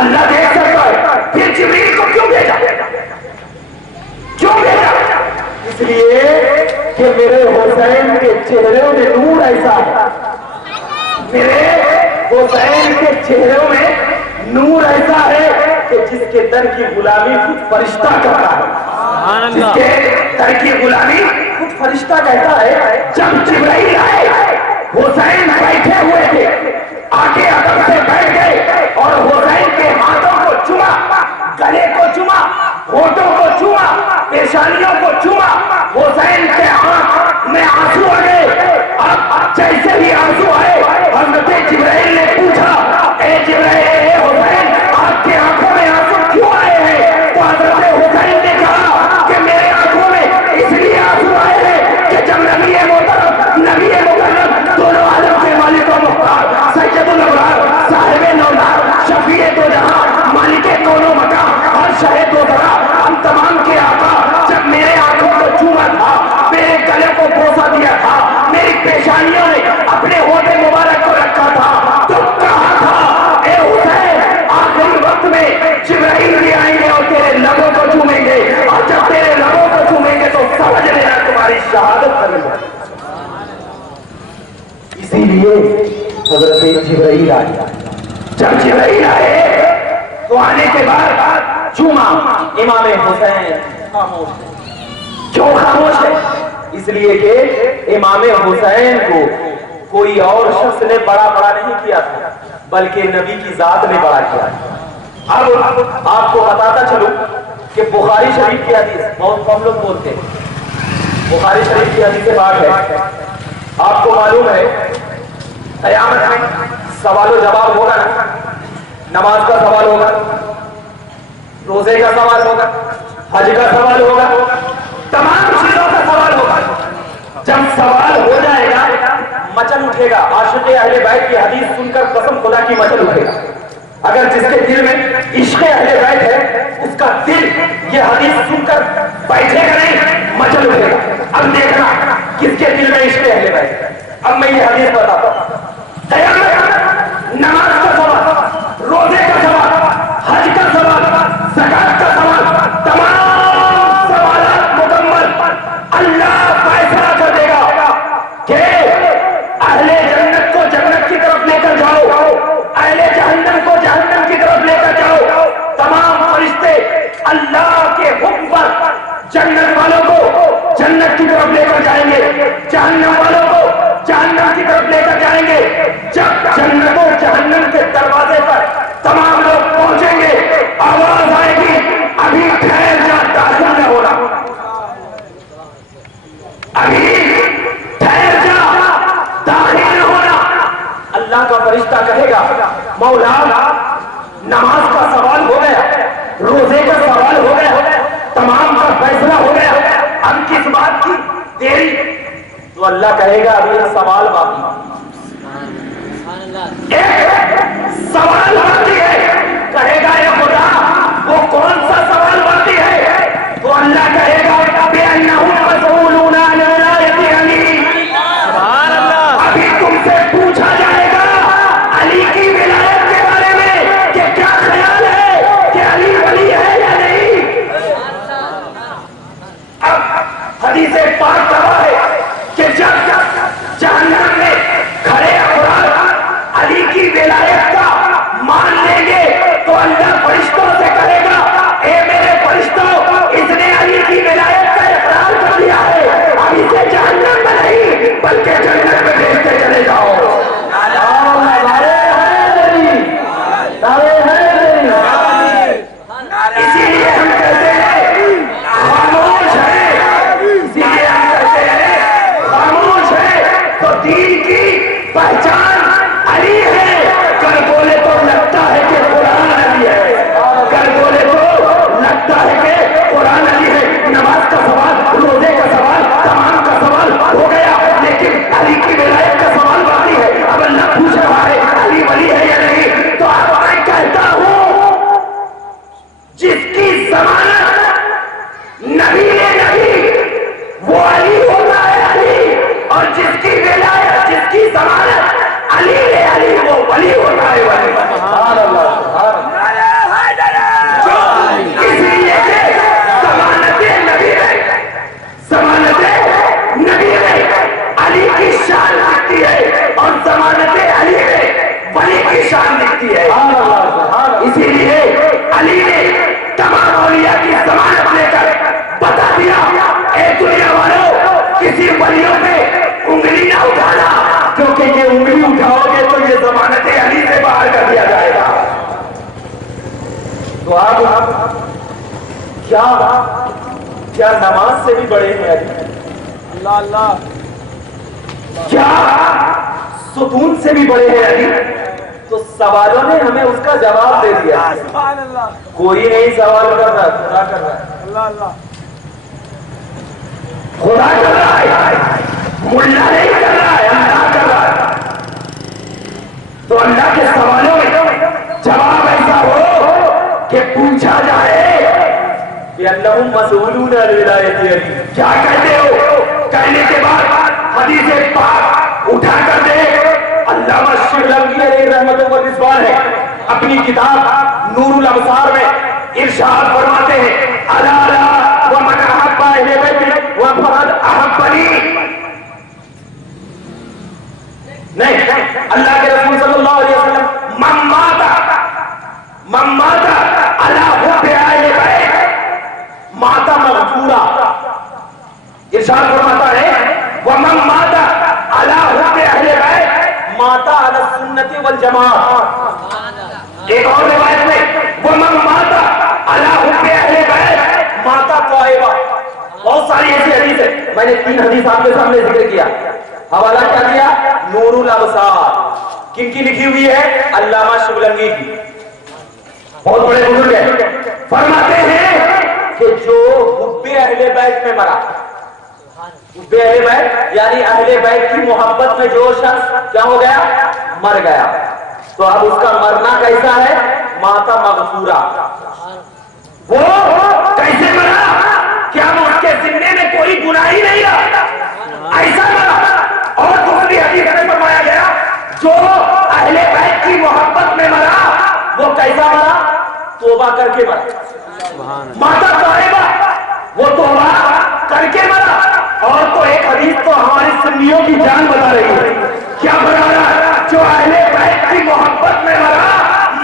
اللہ دیکھ سکتا ہے، پھر جبریل کو کیوں بھیجا؟ کیوں بھیجا؟ اس لیے کہ میرے حسین کے چہروں میں نور ایسا ہے، میرے حسین کے چہروں میں نور ایسا ہے کہ جس کے در کی غلامی خود فرشتہ کرتا ہے، جس کے در کی غلامی خود فرشتہ کہتا ہے۔ جب جبرائیل آئے، حسین بیٹھے ہوئے تھے، آگے ادب سے بیٹھ گئے اور حسین کے ہاتھوں کو چوما، گلے کو چوما، ہونٹوں کو چوما، پیشانیوں کو چوما۔ حسین کے آنکھ میں آنسو آ گئے۔ اب جیسے ہی آنسو آئے، حضرت جبرائیل نے پوچھا، اے جبرائیل، اے حسین، آپ کی آنکھوں میں آنسو کیوں آئے ہیں؟ تو حضرت حسین نے کہا کہ میرے آنکھوں میں اس لیے آنسو آئے ہیں کہ جب نبی محترم، نبی مکرم، دونوں عالم کے مالک و مختار، سید الابرار، صاحب نولار، شفیع دو جہاں، مالک کون و مکان، ہر شہد و ذرا، ہم تمام کے آقا، جب میرے آنکھوں کو چوما تھا، میرے گلے کو بوسہ دیا تھا، میری پیشانیوں میں اپنے ہونٹ مبارک کو رکھا تھا، تو کہا تھا، اے حسین، آخری وقت میں جبرائیل بھی آئیں گے اور تیرے لبوں کو چومیں گے، اور جب تیرے لبوں کو چومیں گے تو سمجھ لینا تمہاری شہادت کریں گے۔ اسی لیے حضرت جبرائیل آئے۔ جب جبرائیل آئے تو آنے کے بعد چوما۔ امام حسین خاموش ہے۔ کیوں خاموش ہے؟ اس لیے کہ امام حسین کو کوئی اور شخص نے بڑا نہیں کیا تھا، بلکہ نبی کی ذات نے بڑا کیا تھا۔ اب آپ کو بتاتا چلوں کہ بخاری شریف کی حدیث، بہت کم لوگ بولتے ہیں، بخاری شریف کی حدیث سے بات ہے۔ آپ کو معلوم ہے قیامت میں سوال و جواب ہوگا نا، نماز کا سوال ہوگا، روزے کا سوال ہوگا، حج کا سوال ہوگا، تمام چیزوں کا سوال ہوگا۔ جب سوال ہو جائے گا، مچل اٹھے گا۔ عاشق اہل بیت کی حدیث سن کر قسم خدا کی مچل اٹھے گا۔ اگر جس کے دل میں عشق اہل بیت ہے، اس کا دل یہ حدیث سن کر بیٹھے گا نہیں، مچل اٹھے گا۔ اب دیکھنا کس کے دل میں عشق اہل بیت ہے۔ اب میں یہ حدیث بتاتا ہوں۔ قیامت، نماز کا سوال، روزے کا سوال، حج کا سوال، زکات کا سوال، تمام سوالات مکمل اللہ فیصلہ کر دے گا کہ اہل جنت کو جنت کی طرف لے کر جاؤ، اہل جہنم کو جہنم کی طرف لے کر جاؤ۔ تمام فرشتے اللہ کے حکم پر جنت والوں کو جنت کی طرف لے کر جائیں گے، جہنم والوں کو جہنم کی طرف لے کر جائیں گے۔ جب جنت و جہنم کے دروازے پر تمام لوگ پہنچیں گے، آواز آئے گی، ابھی ٹھہر جا، داخل نہ ہونا، ابھی ٹھہر جا، داخل نہ ہونا۔ اللہ کا فرشتہ کہے گا، مولا، نماز کا سوال ہو گیا، روزے کا سوال ہو گیا، تمام کا فیصلہ ہو گیا، اب کس بات کی دیری؟ تو اللہ کہے گا ابھی یہ سوال باقی، ایک سوال باقی ہے۔ کہے گا اے خدا، وہ کون سا سوال باقی ہے؟ تو اللہ کہے گا بِأَنَّهُمْ مَسْئُولُونَ عَنْ وِلَایَتِ عَلِی۔ ابھی تم سے پوچھا جائے گا علی کی ولایت کے بارے میں کہ کیا خیال ہے کہ علی ولی ہے یا نہیں۔ اب حدیث پاک کہا ہے کہ جب جہنم میں کھڑے افراد علی کی ولایت साहब क्या क्या नमाज से भी बड़े हैं अल्लाह अल्लाह, क्या सुकून से भी बड़े हैं अली? तो सवालों ने हमें उसका जवाब दे दिया। सुभान अल्लाह, कोई नहीं सवाल कर रहा, खुदा कर रहा है, अल्लाह अल्लाह, खुदा कर रहा है, मुल्ला नहीं कर रहा है, अल्लाह कर रहा है। तो अल्लाह के सवालों में जवाब ऐसा हो कि पूछा जाए कि अल्लाहुम मसऊलून अन विलायती अली, क्या कहते हो? कहने के बाद हदीस पाक उठा कर दे। अल्लामा शिबलंगी अलैहि रहमतुल्लाह व रिज़वान है, अपनी किताब नूरुल अबसार में इरशाद फरमाते हैं, अला ला व मन अहब्बा अहले बैत व फरद अहब्बनी। नहीं, अल्लाह के रसूल सल्लल्लाहु अलैहि वसल्लम मम्माता अला हुब्बि अहले बैत माता मगफूरा, इरशाद फरमाता है व मम्माता अला हुब्बि अहले बैत माता अला सुन्नति वल जमात। एक और रिवायत में वो माता अला हुब्बि अहले बैत माता तौयबा। बहुत सारी ऐसी हदीस है, मैंने 3 हदीस आपके सामने जिक्र किया, हवाला क्या दिया? नूरुल अबसार। किनकी लिखी हुई है? अल्लामा शिबलंगी की, बहुत बड़े बुजुर्ग हैं। फरमाते हैं कि जो हुब्बे अहले बैत में मरा, हुब्बे अहले बैत यानी अहले बैत की मोहब्बत में जो शख्स क्या हो गया? मर गया, तो अब उसका मरना कैसा है? माता मगफूरा। वो कैसे मरा? क्या उसके जिम्मे में कोई बुराई नहीं रहा? ऐसा मरा। और दूसरी हदीस में फरमाया गया जो अहले बैत की मोहब्बत में मरा वो कैसा मरा? तौबा करके मरा। माता तौबा, वो तौबा करके मरा। और तो एक हदीस तो हमारी सुन्नियों की जान बता रही है, क्या बता रहा? जो अहले बैत की मोहब्बत में मरा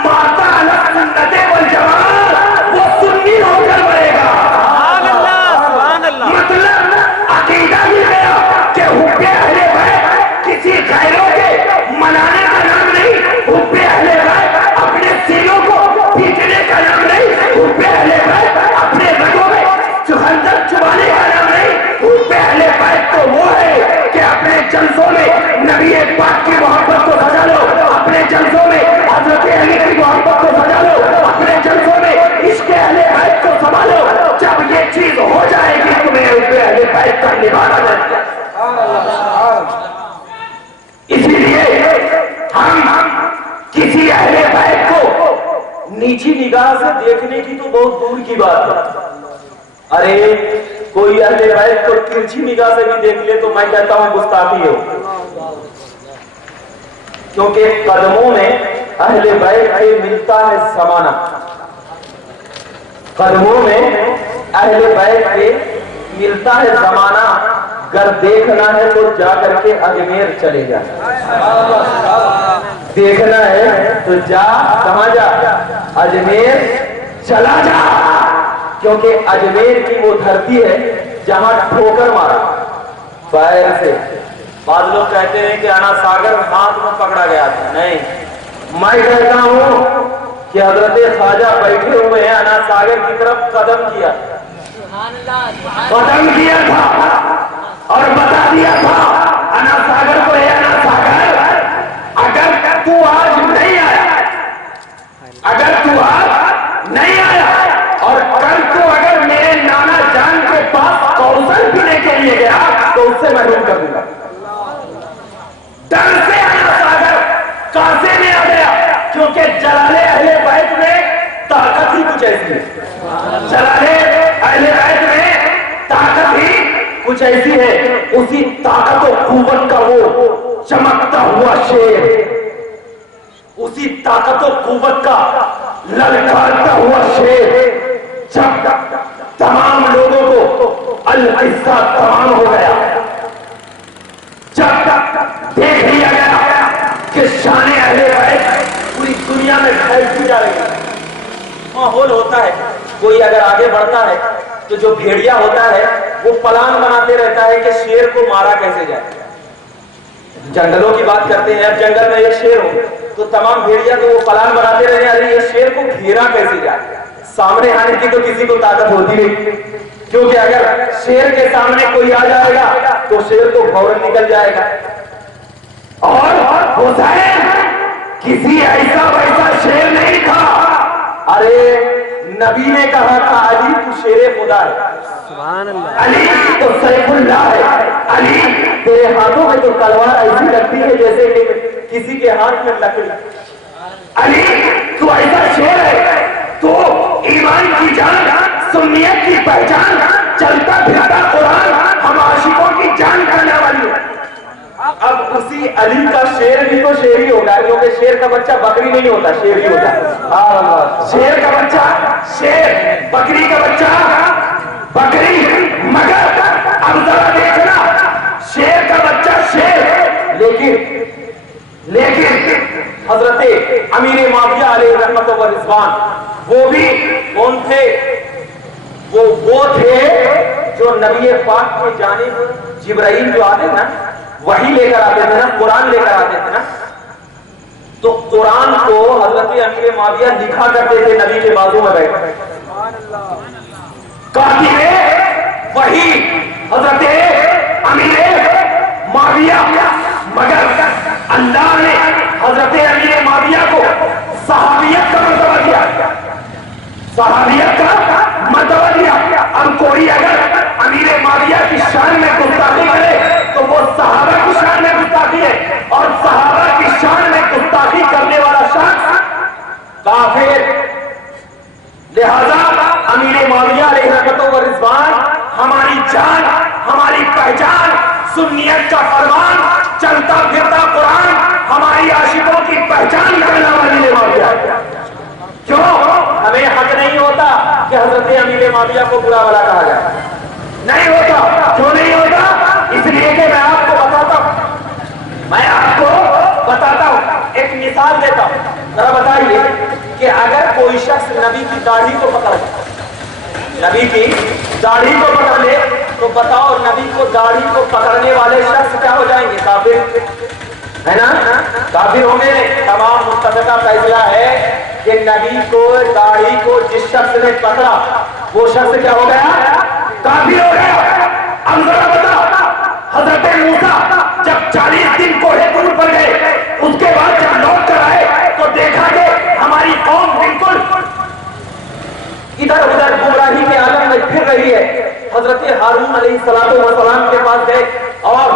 माता अला सुन्नते वल जमात, वो सुन्नी होकर मरेगा। मतलब अकीदा भी गया कि हुब्बे अहले बैत किसी गैरों के मनाने का नाम नहीं, हुब्बे अहले बैत अपने सीनों को पीटने का नाम नहीं, हुब्बे अहले बैत अपने रगों में खंजर चुभाने का नाम नहीं। हुब्बे अहले बैत तो वो है कि अपने जलसों में नबी पाक की मोहब्बत को सजा लो, अपने जलसों में हजरत अली की मोहब्बत को सजा लो, अपने जलसों में इश्क अहले बैत को संभालो। जब ये चीज हो जाएगी तुम्हें हुब्बे अहले बैत का निभाना चाहिए। इसीलिए हम किसी अहले बैत को नीची निगाह से देखने की तो बहुत दूर की बात है। अरे कोई अहले बैत को तिरछी निगाह से भी देख ले तो मैं कहता हूं गुस्ताखी हो, क्योंकि कदमों में अहले बैत के मिलता है समाना, कदमों में अहले बैत के मिलता है जमाना। अगर देखना है तो जा करके अजमेर चले जा, देखना है तो जा, कहां जा? अजमेर चला जा, क्योंकि अजमेर की वो धरती है जहां ठोकर मारा पैर से। बाद लोग कहते हैं कि आना सागर हाथ में पकड़ा गया था, नहीं, मैं कहता हूं कि हजरत ख्वाजा बैठे हुए हैं, आना सागर की तरफ कदम किया था और बता दिया था अना सागर को, अना सागर अगर तू आज नहीं आया, अगर तू आज नहीं आया और कल तू अगर मेरे नाना जान के पास कौशल पीने के लिए गया तो उससे महरूम कर दूंगा। डर से अना सागर कासे में आ गया, क्योंकि जलाले अहले बैत में ताकत ही कुछ ऐसी है, जलाले अहले बैत में ताकत ही कुछ ऐसी है। उसी ताकत और कुव्वत का वो चमकता हुआ शेर, उसी ताकत और कुव्वत का ललकारता हुआ शेर, जब तमाम लोगों को अल-इस्सा तमाम हो गया, जब देख लिया गया कि शान अहले बैत पूरी दुनिया में फैलती जा रही है, माहौल होता है, कोई अगर आगे बढ़ता है तो जो भेड़िया होता है वो प्लान बनाते रहता है कि शेर को मारा कैसे जाए। जंगलों की बात करते हैं, अब जंगल में एक शेर हो तो तमाम भेड़िया तो वो प्लान बनाते रहे, अरे ये शेर को घेरा कैसे जाए, سامنے آنے کی تو کسی کو طاقت ہوتی نہیں، کیونکہ اگر شیر کے سامنے کوئی آ جائے گا تو شیر تو فوراً نکل جائے گا۔ اور حسین کسی ایسا ویسا شیر نہیں تھا، ارے نبی نے کہا تھا علی تو شیر خدا ہے، سبحان اللہ، علی تو سیف اللہ ہے، علی تیرے ہاتھوں میں تو تلوار ایسی لگتی ہے جیسے کہ کسی کے ہاتھ میں لکڑی۔ علی تو ایسا شیر ہے، تو ایمان کی جان، سنیت کی پہچان، چلتا پھرتا قرآن، ہم عاشقوں کی جان کرنے والی ہے۔ اب اسی علی کا شیر بھی تو شیر ہی ہوگا، کیونکہ شیر کا بچہ بکری نہیں ہوتا، شیر ہی ہوتا ہے۔ شیر کا بچہ شیر، بکری کا بچہ بکری، مگر اب ذرا دیکھنا، شیر کا بچہ شیر، لیکن حضرت امیر معاویہ علیہ رحمت و رضوان وہ بھی کون تھے؟ وہ تھے جو نبی پاک کی جانب جبرائیل جو آتے نا، وحی لے کر آتے تھے نا، قرآن لے کر آتے تھے نا، تو قرآن کو حضرت امیر معاویہ لکھا کرتے تھے نبی کے بازو میں بیٹھ کر۔ سبحان اللہ، کاتب وحی حضرت امیر معاویہ، مگر اللہ نے حضرت امیر معاویہ کو صحابیت کا مرتبہ دیا، صحابیت کا مرتبہ دیا۔ اب کوئی اگر امیر معاویہ کی شان میں گستاخی کرے تو وہ صحابہ کی شان میں گستاخی ہے، اور صحابہ کی شان میں گستاخی کرنے والا شخص کافر۔ لہذا امیر معاویہ علیہ رحمت و رضوان ہماری جان، ہماری پہچان، سنیت کا فرمان، چلتا پھرتا قرآن، ہماری عاشقوں کی پہچان کرنے والی معاویہ۔ کیوں ہمیں حق نہیں ہوتا کہ حضرت امیر معاویہ کو برا بھلا کہا جائے؟ نہیں ہوتا؟ کیوں نہیں ہوتا؟ اس لیے کہ میں آپ کو بتاتا ہوں، ایک مثال دیتا ہوں، ذرا بتائیے کہ اگر کوئی شخص نبی کی داڑھی کو پکڑ لے، نبی کی داڑھی کو پکڑ لے تو بتاؤ نبی کو داڑھی کو پکڑنے والے شخص کیا ہو جائیں گے؟ کافر ہے نا؟ کافر ہوں گے۔ تمام متفقہ فیصلہ ہے کہ نبی کو داڑھی کو جس شخص نے پکڑا وہ شخص کیا ہو گیا؟ کافر ہو گیا۔ اب ذرا بتا، حضرت موسیٰ جب 40 دن کوہ طور پر گئے، اس کے بعد جب لوٹ کر آئے تو دیکھا کہ ہماری قوم بالکل ادھر ادھر گمراہی کے عالم میں پھر رہی ہے۔ حضرت ہارون علیہ السلام کے پاس گئے اور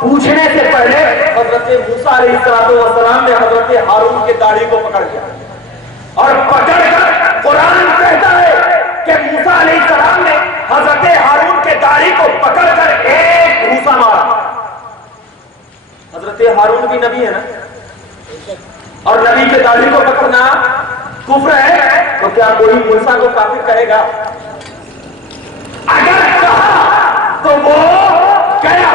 پوچھنے سے پہلے حضرت موسیٰ علیہ السلام نے حضرت ہارون کی داڑھی کو پکڑ لیا، اور پکڑ کر قرآن کہتا ہے کہ موسیٰ علیہ السلام نے حضرت ہارون کے داڑھی کو پکڑ کر ایک گھوسا مارا۔ حضرت ہارون بھی نبی ہے نا، اور نبی کے داڑھی کو پکڑنا کفر ہے، تو کیا کوئی موسیٰ کو کافر کہے گا؟ اگر کہا تو وہ گیا،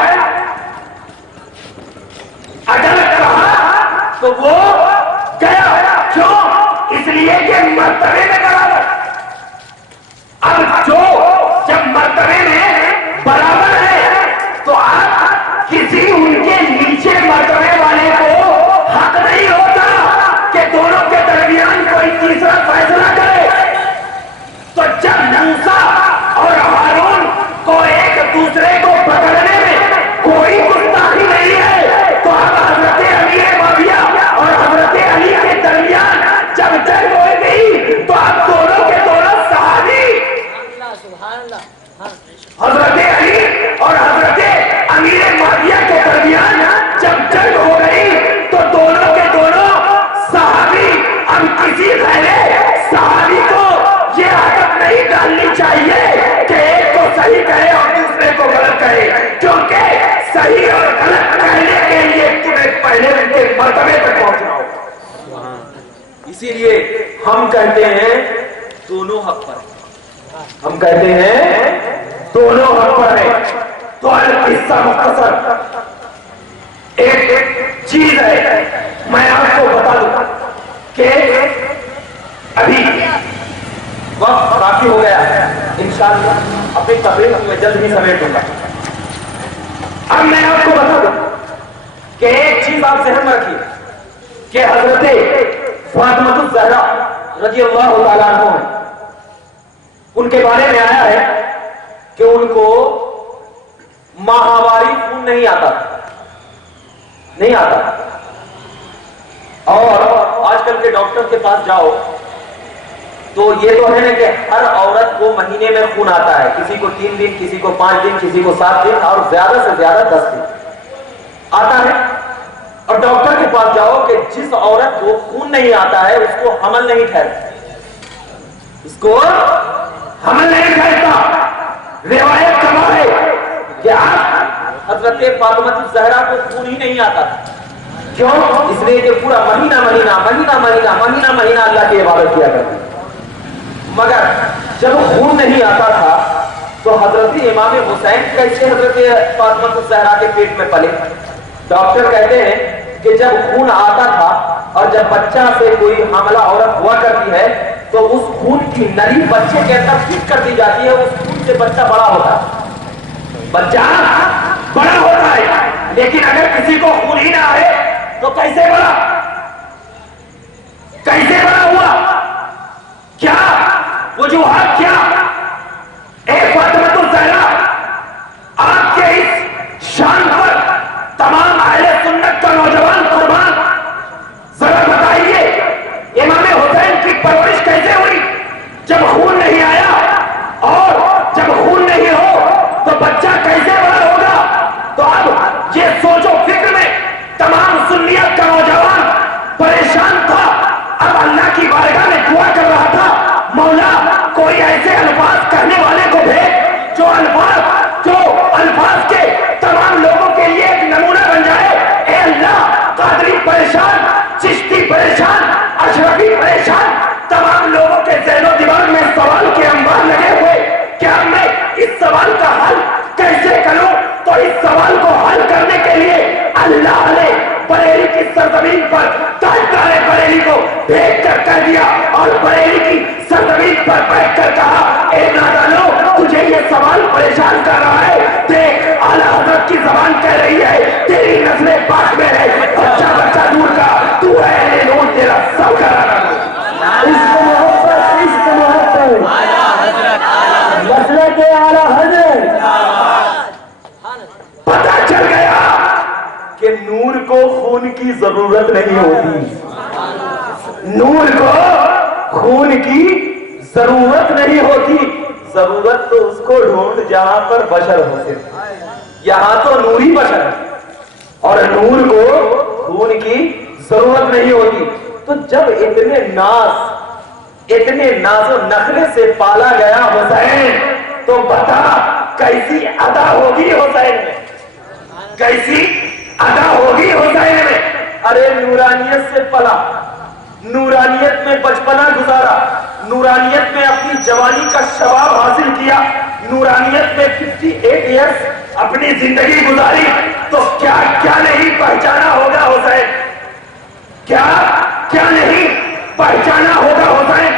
اگر کہا تو وہ گیا۔ کیوں؟ اس لیے کہ مرتبے میں برابر۔ اب جو جب مرتبے میں برابر ہے تو آپ کسی ان کے نیچے مرتبے والے کو حق نہیں ہوتا کہ دونوں کے درمیان کوئی تیسرا فیصلہ کرے۔ تو جب موسیٰ اور ہارون کو ایک دوسرے کو پکڑنے میں کوئی گستاخی نہیں ہے، تو اب حضرت امیر معاویہ اور حضرت علی کے درمیان جب جنگ ہو گئی تو اب دونوں کے دونوں صحابی، حضرت علی اور حضرت امیر معاویہ کے درمیان جب جنگ ہو گئی تو دونوں کے دونوں صحابی، اب کسی غیر صحابی کو یہ عادت نہیں ڈالنی چاہیے کہ ایک کو صحیح کہے اور دوسرے کو غلط کہے، کیونکہ صحیح اور غلط کہنے کے لیے تمہیں پہلے ان کے مرتبے تک پہنچنا ہوگا۔ اسی لیے ہم کہتے ہیں دونوں حق پر ہیں، ہم کہتے ہیں دونوں حق پر ہیں۔ تو قصہ مختصر ایک چیز ہے، میں آپ کو بتا دوں کہ ابھی وقت کافی ہو گیا ہے، انشاءاللہ اپنی تقریر میں جلد ہی سمیٹ دوں گا۔ اب میں آپ کو بتا دوں کہ ایک چیز آپ ذہن میں رکھیے کہ حضرت فاطمہ الزہرا رضی اللہ تعالیٰ عنہ ان کے بارے میں آیا ہے کہ ان کو ماہواری خون نہیں آتا نہیں آتا. اور آج کل کے ڈاکٹر کے پاس جاؤ تو یہ تو ہے نا کہ ہر عورت کو مہینے میں خون آتا ہے, کسی کو 3 دن, کسی کو 5 دن, کسی کو 7 دن اور زیادہ سے زیادہ 10 دن آتا ہے. اور ڈاکٹر کے پاس جاؤ کہ جس عورت کو خون نہیں آتا ہے اس کو حمل نہیں ٹھہرتا, اس کو حمل نہیں ٹھہرتا. روایت کما ہے کہ آپ حضرت فاطمہ الزہرا کو خون ہی نہیں آتا. کیوں؟ اس لیے کہ پورا مہینہ اللہ کی عبادت کیا کرتے. مگر جب خون نہیں آتا تھا تو حضرت امام حسین کیسے حضرت فاطمہ الزہرا کے پیٹ میں پلے؟ ڈاکٹر کہتے ہیں کہ جب خون آتا تھا اور جب بچہ سے کوئی حاملہ عورت ہوا کرتی ہے تو اس خون کی نلی بچے کے اندر فٹ کر دی جاتی ہے, اس خون سے بچہ بڑا ہوتا ہے. بچہ بڑا ہوتا ہے, لیکن اگر کسی کو خون ہی نہ آئے تو کیسے بڑا ہوا؟ کیا وجوہات کیا؟ اے فاطمہ الزہرا, آپ کے اس شان پر تمام اہل سنت کا نوجوان قربان. ذرا بتائیے امام حسین کی پرورش کیسے ہوئی؟ جب خون نہیں آیا اور جب خون نہیں ہو تو بچہ کیسے بڑا ہوگا؟ تو اب یہ سوچو فکر میں تمام سنیت کا نوجوان پریشان تھا. اب اللہ کی بارگاہ میں دعا کر رہا تھا, مولا کوئی ایسے الفاظ کہنے والے کو بھیج جو الفاظ کے تمام لوگوں کے لیے ایک نمونہ بن جائے. اے اللہ, قادری پریشان, چشتی پریشان, اشرفی پریشان, تمام لوگوں کے ذہن و دماغ میں سوال کے انبار لگے ہوئے. کیا میں اس سوال کا حل کیسے کروں؟ تو اس سوال کو حل کرنے کے لیے اللہ نے بریلی کی سرزمین پر تاجدار بریلی کو بھیج کر کہہ دیا اور بریلی کی سرزمین پر بیٹھ کر کہا, اے نادانو, تجھے یہ سوال پریشان کر رہا ہے, دیکھ اعلیٰ حضرت کی زبان کہہ رہی ہے تیری نسل پاک میں ہے, بچہ دور کا, تو ہے اہل نور, تیرا سب کرا رہا. عشق محبت مسلک کے اعلیٰ حضرت. پتہ چل گیا کہ نور کو خون کی ضرورت نہیں ہوتی. نور کو خون کی ضرورت نہیں ہوتی, ضرورت تو اس کو ڈھونڈ جہاں پر بشر ہوتے. یہاں تو نوری بشر ہے اور نور کو خون کی ضرورت نہیں ہوتی. تو جب اتنے ناز و نخرے سے پالا گیا حسین, تو بتا کیسی ادا ہوگی حسین میں, کیسی ادا ہوگی حسین میں. ارے نورانیت سے پلا, نورانیت میں بچپنا گزارا, نورانیت میں اپنی جوانی کا شباب حاصل کیا, نورانیت میں 58 ایئرز اپنی زندگی گزاری, تو کیا نہیں پہچانا ہوگا حسین؟ کیا نہیں پہچانا ہوگا حسین؟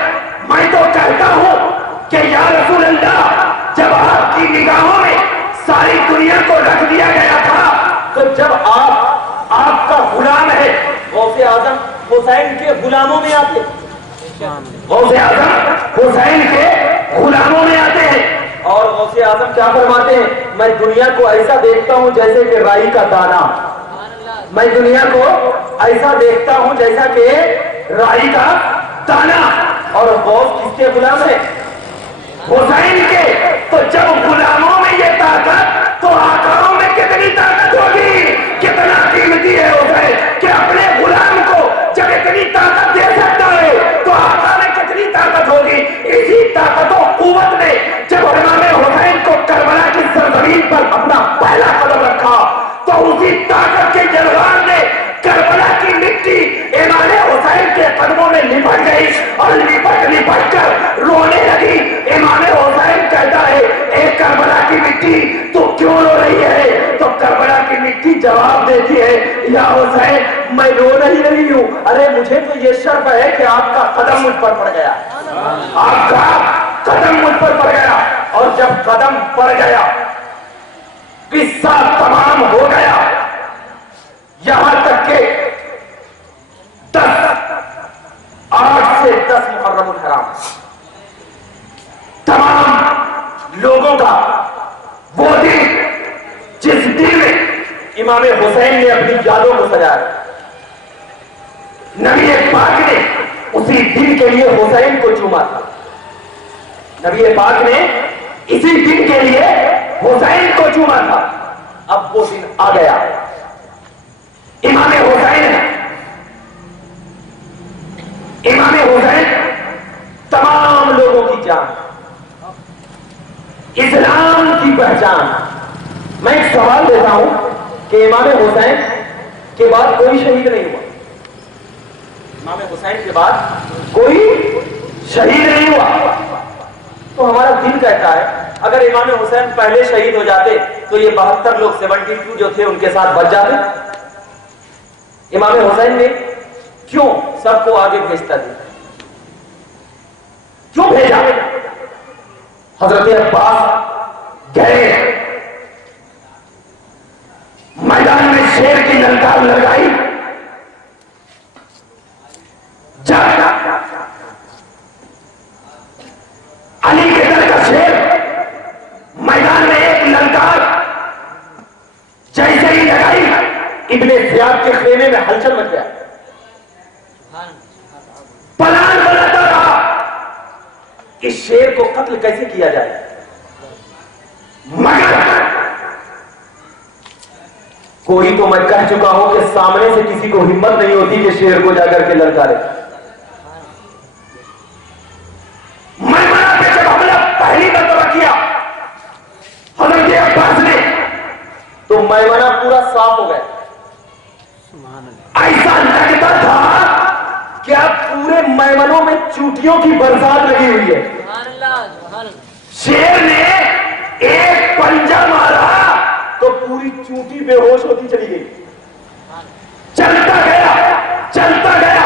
میں تو کہتا ہوں کہ یا رسول اللہ, جب آپ کی نگاہوں میں ساری دنیا کو رکھ دیا گیا تھا, تو جب آپ کا غلام ہے, غوث اعظم حسین کے غلاموں میں آتے, غوث اعظم حسین کے غلاموں میں آتے ہیں. اور غوث اعظم کیا فرماتے ہیں, میں دنیا کو ایسا دیکھتا ہوں جیسے کہ رائی کا دانہ, میں دنیا کو ایسا دیکھتا ہوں جیسا کہ رائی کا دانہ. اور غوث کس کے غلام ہے؟ حسین کے. تو جب غلاموں میں یہ طاقت, تو آقاؤں میں کتنی طاقت ہوگی؟ کتنا قیمتی ہے حسین کہ اپنے غلام کو جب اتنی طاقت دے سکتا ہے, تو آقا میں کتنی طاقت ہوگی؟ اسی طاقت و قوت نے جب امام حسین کو کربلا کی سرزمین پر اپنا پہلا قدم رکھا, تو اسی طاقت کے جلوان نے کربلا کی مٹی امام حسین کے قدموں میں لپٹ گئی اور لپٹ کر رونے لگی. امام حسین کہتا ہے, اے کربلا کی مٹی تو کیوں رو رہی ہے؟ تو کربلا کی مٹی جواب دیتی ہے, یا حسین میں رو نہیں ہوں, ارے مجھے تو یہ شرف ہے کہ آپ کا قدم مجھ پر پڑ گیا, آپ کا قدم مجھ پر پڑ گیا. اور جب قدم پڑ گیا قصہ تمام ہو گیا, یہاں تک کہ 8 سے 10 محرم الحرام تمام امام حسین نے اپنی یادوں کو سجایا. نبی پاک نے اسی دن کے لیے حسین کو چوما تھا. نبی پاک نے اسی دن کے لیے حسین کو چوما تھا. اب وہ دن آ گیا. امام حسین تمام لوگوں کی جان، اسلام کی پہچان. میں ایک سوال دیتا ہوں کہ امام حسین کے بعد کوئی شہید نہیں ہوا. امام حسین کے بعد کوئی شہید نہیں ہوا. تو ہمارا دل کہتا ہے اگر امام حسین پہلے شہید ہو جاتے تو یہ 72 لوگ 72 جو تھے ان کے ساتھ بچ جاتے. امام حسین نے کیوں سب کو آگے بھیجتا دیا؟ کیوں بھیجا؟ حضرت عباس گئے، میدان میں شیر کی للکار لگائی. علی کے در کا شیر میدان میں ایک للکار جیسے ہی لگائی، ابن زیاد کے خیمے میں ہلچل مچ گیا. پلان بناتا رہا اس شیر کو قتل کیسے کیا جائے، مگر کوئی تو میں کہہ چکا ہوں کہ سامنے سے کسی کو ہمت نہیں ہوتی کہ شیر کو جا کر کے للکارے. میمنہ پہ جب حملہ پہلی مرتبہ کیا حضرت عباس نے تو میمنہ پورا صاف ہو گیا. ایسا لگتا تھا کہ اب پورے میمنوں میں چوٹیوں کی برسات لگی ہوئی ہے. شیر نے ایک پنجہ مارا تو پوری چوٹی بے ہوش ہوتی چلی گئی. چلتا گیا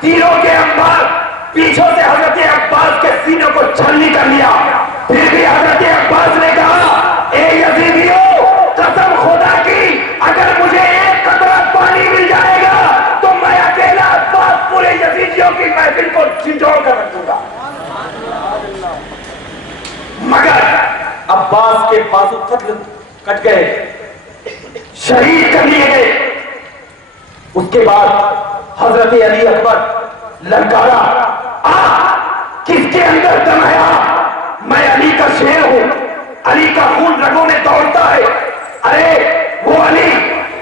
تیروں کے انبار پیچھوں سے حضرت عباس کے سینوں کو چھلنی کر لیا. پھر بھی حضرت عباس نے کہا اے یزیدیوں، قسم خدا کی اگر مجھے ایک قطرہ پانی مل جائے گا تو میں اکیلا عباس پورے یزیدیوں کی محفل کو جھنجھوڑ کر رکھ دوں گا. مگر عباس کے بازو کٹ گئے، شہید کر لیے گئے. اس کے بعد حضرت علی اکبر للکارا، کس کے اندر دم ہے؟ میں علی کا شیر ہوں، علی کا خون رگوں میں دوڑتا ہے. ارے وہ علی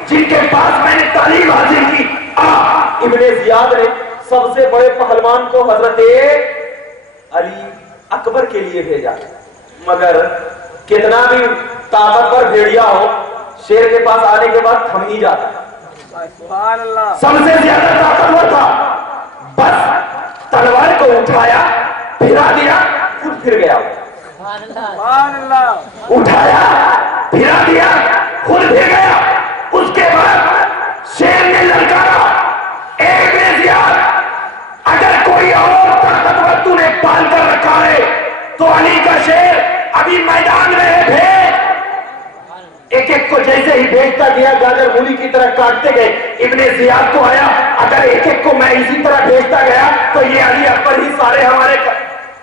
جن کے پاس میں نے تعلیم حاصل کی. ابن زیاد نے سب سے بڑے پہلوان کو حضرت علی اکبر کے لیے بھیجا. مگر کتنا بھی طاقتور بھیڑیا ہو، شیر کے پاس آنے کے بعد تھم ہی جاتا. سب سے زیادہ طاقتور تھا، بس تلوار کو اٹھایا پھرا دیا خود پھر گیا. اٹھایا پھرا دیا خود پھر گیا. اس کے بعد شیر نے للکارا، ابن زیاد اگر کوئی اور طاقتور تو نے پال کر رکھا ہے تو علی کا شیر ابھی میدان میں ہے. بھیج. ایک ایک کو جیسے ہی بھیجتا گیا گاجر مولی کی طرح کاٹتے گئے. ابن زیاد کو آیا اگر ایک ایک کو میں اسی طرح بھیجتا گیا تو یہ علی اکبر ہی سارے ہمارے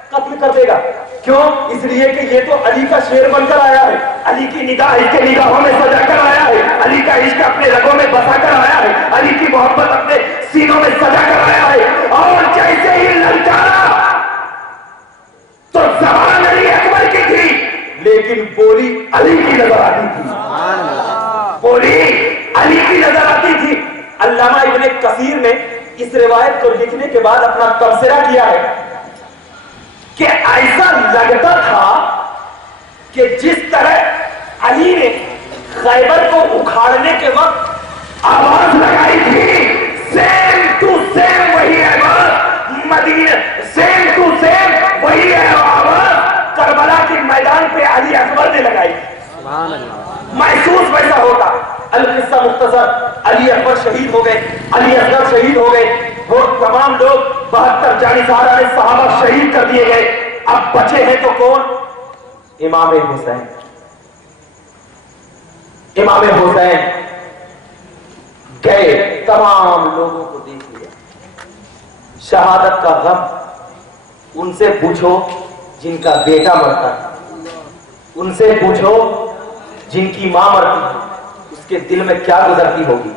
قتل کر دے گا. کیوں؟ اس لیے کہ یہ تو علی کا شیر بن کر آیا ہے، علی کی نگاہ اس کے نگاہوں میں سجا کر آیا ہے، علی کا عشق اپنے رگوں میں بسا کر آیا ہے، علی کی محبت اپنے سینوں میں سجا کر آیا ہے. اور جیسے ہی للکارا تو زبان علی اکبر کی تھی لیکن بولی علی کی نظر آتی تھی. بولی علی کی نظر آتی تھی. علامہ ابن کثیر نے اس روایت کو لکھنے کے بعد اپنا تبصرہ کیا ہے کہ ایسا لگتا تھا کہ جس طرح علی نے خیبر کو اکھاڑنے کے وقت آواز لگائی تھی سیم ٹو سیم وہی آواز مدینہ، سیم ٹو سیم وہی آواز کربلا کے میدان پہ علی اکبر نے لگائی. محسوس ویسا ہوتا. القصہ مختصر، علی اکبر شہید ہو گئے، علی اصغر شہید ہو گئے، وہ تمام لوگ 72 جانثارہ نے صحابہ شہید کر دیے گئے. اب بچے ہیں تو کون؟ امام حسین. امام حسین گئے، تمام لوگوں کو دیکھ لیا. شہادت کا غم ان سے پوچھو جن کا بیٹا مرتا ہے، ان سے پوچھو جن کی ماں مرتی ہے. اس उसके दिल में क्या गुजरती होगी।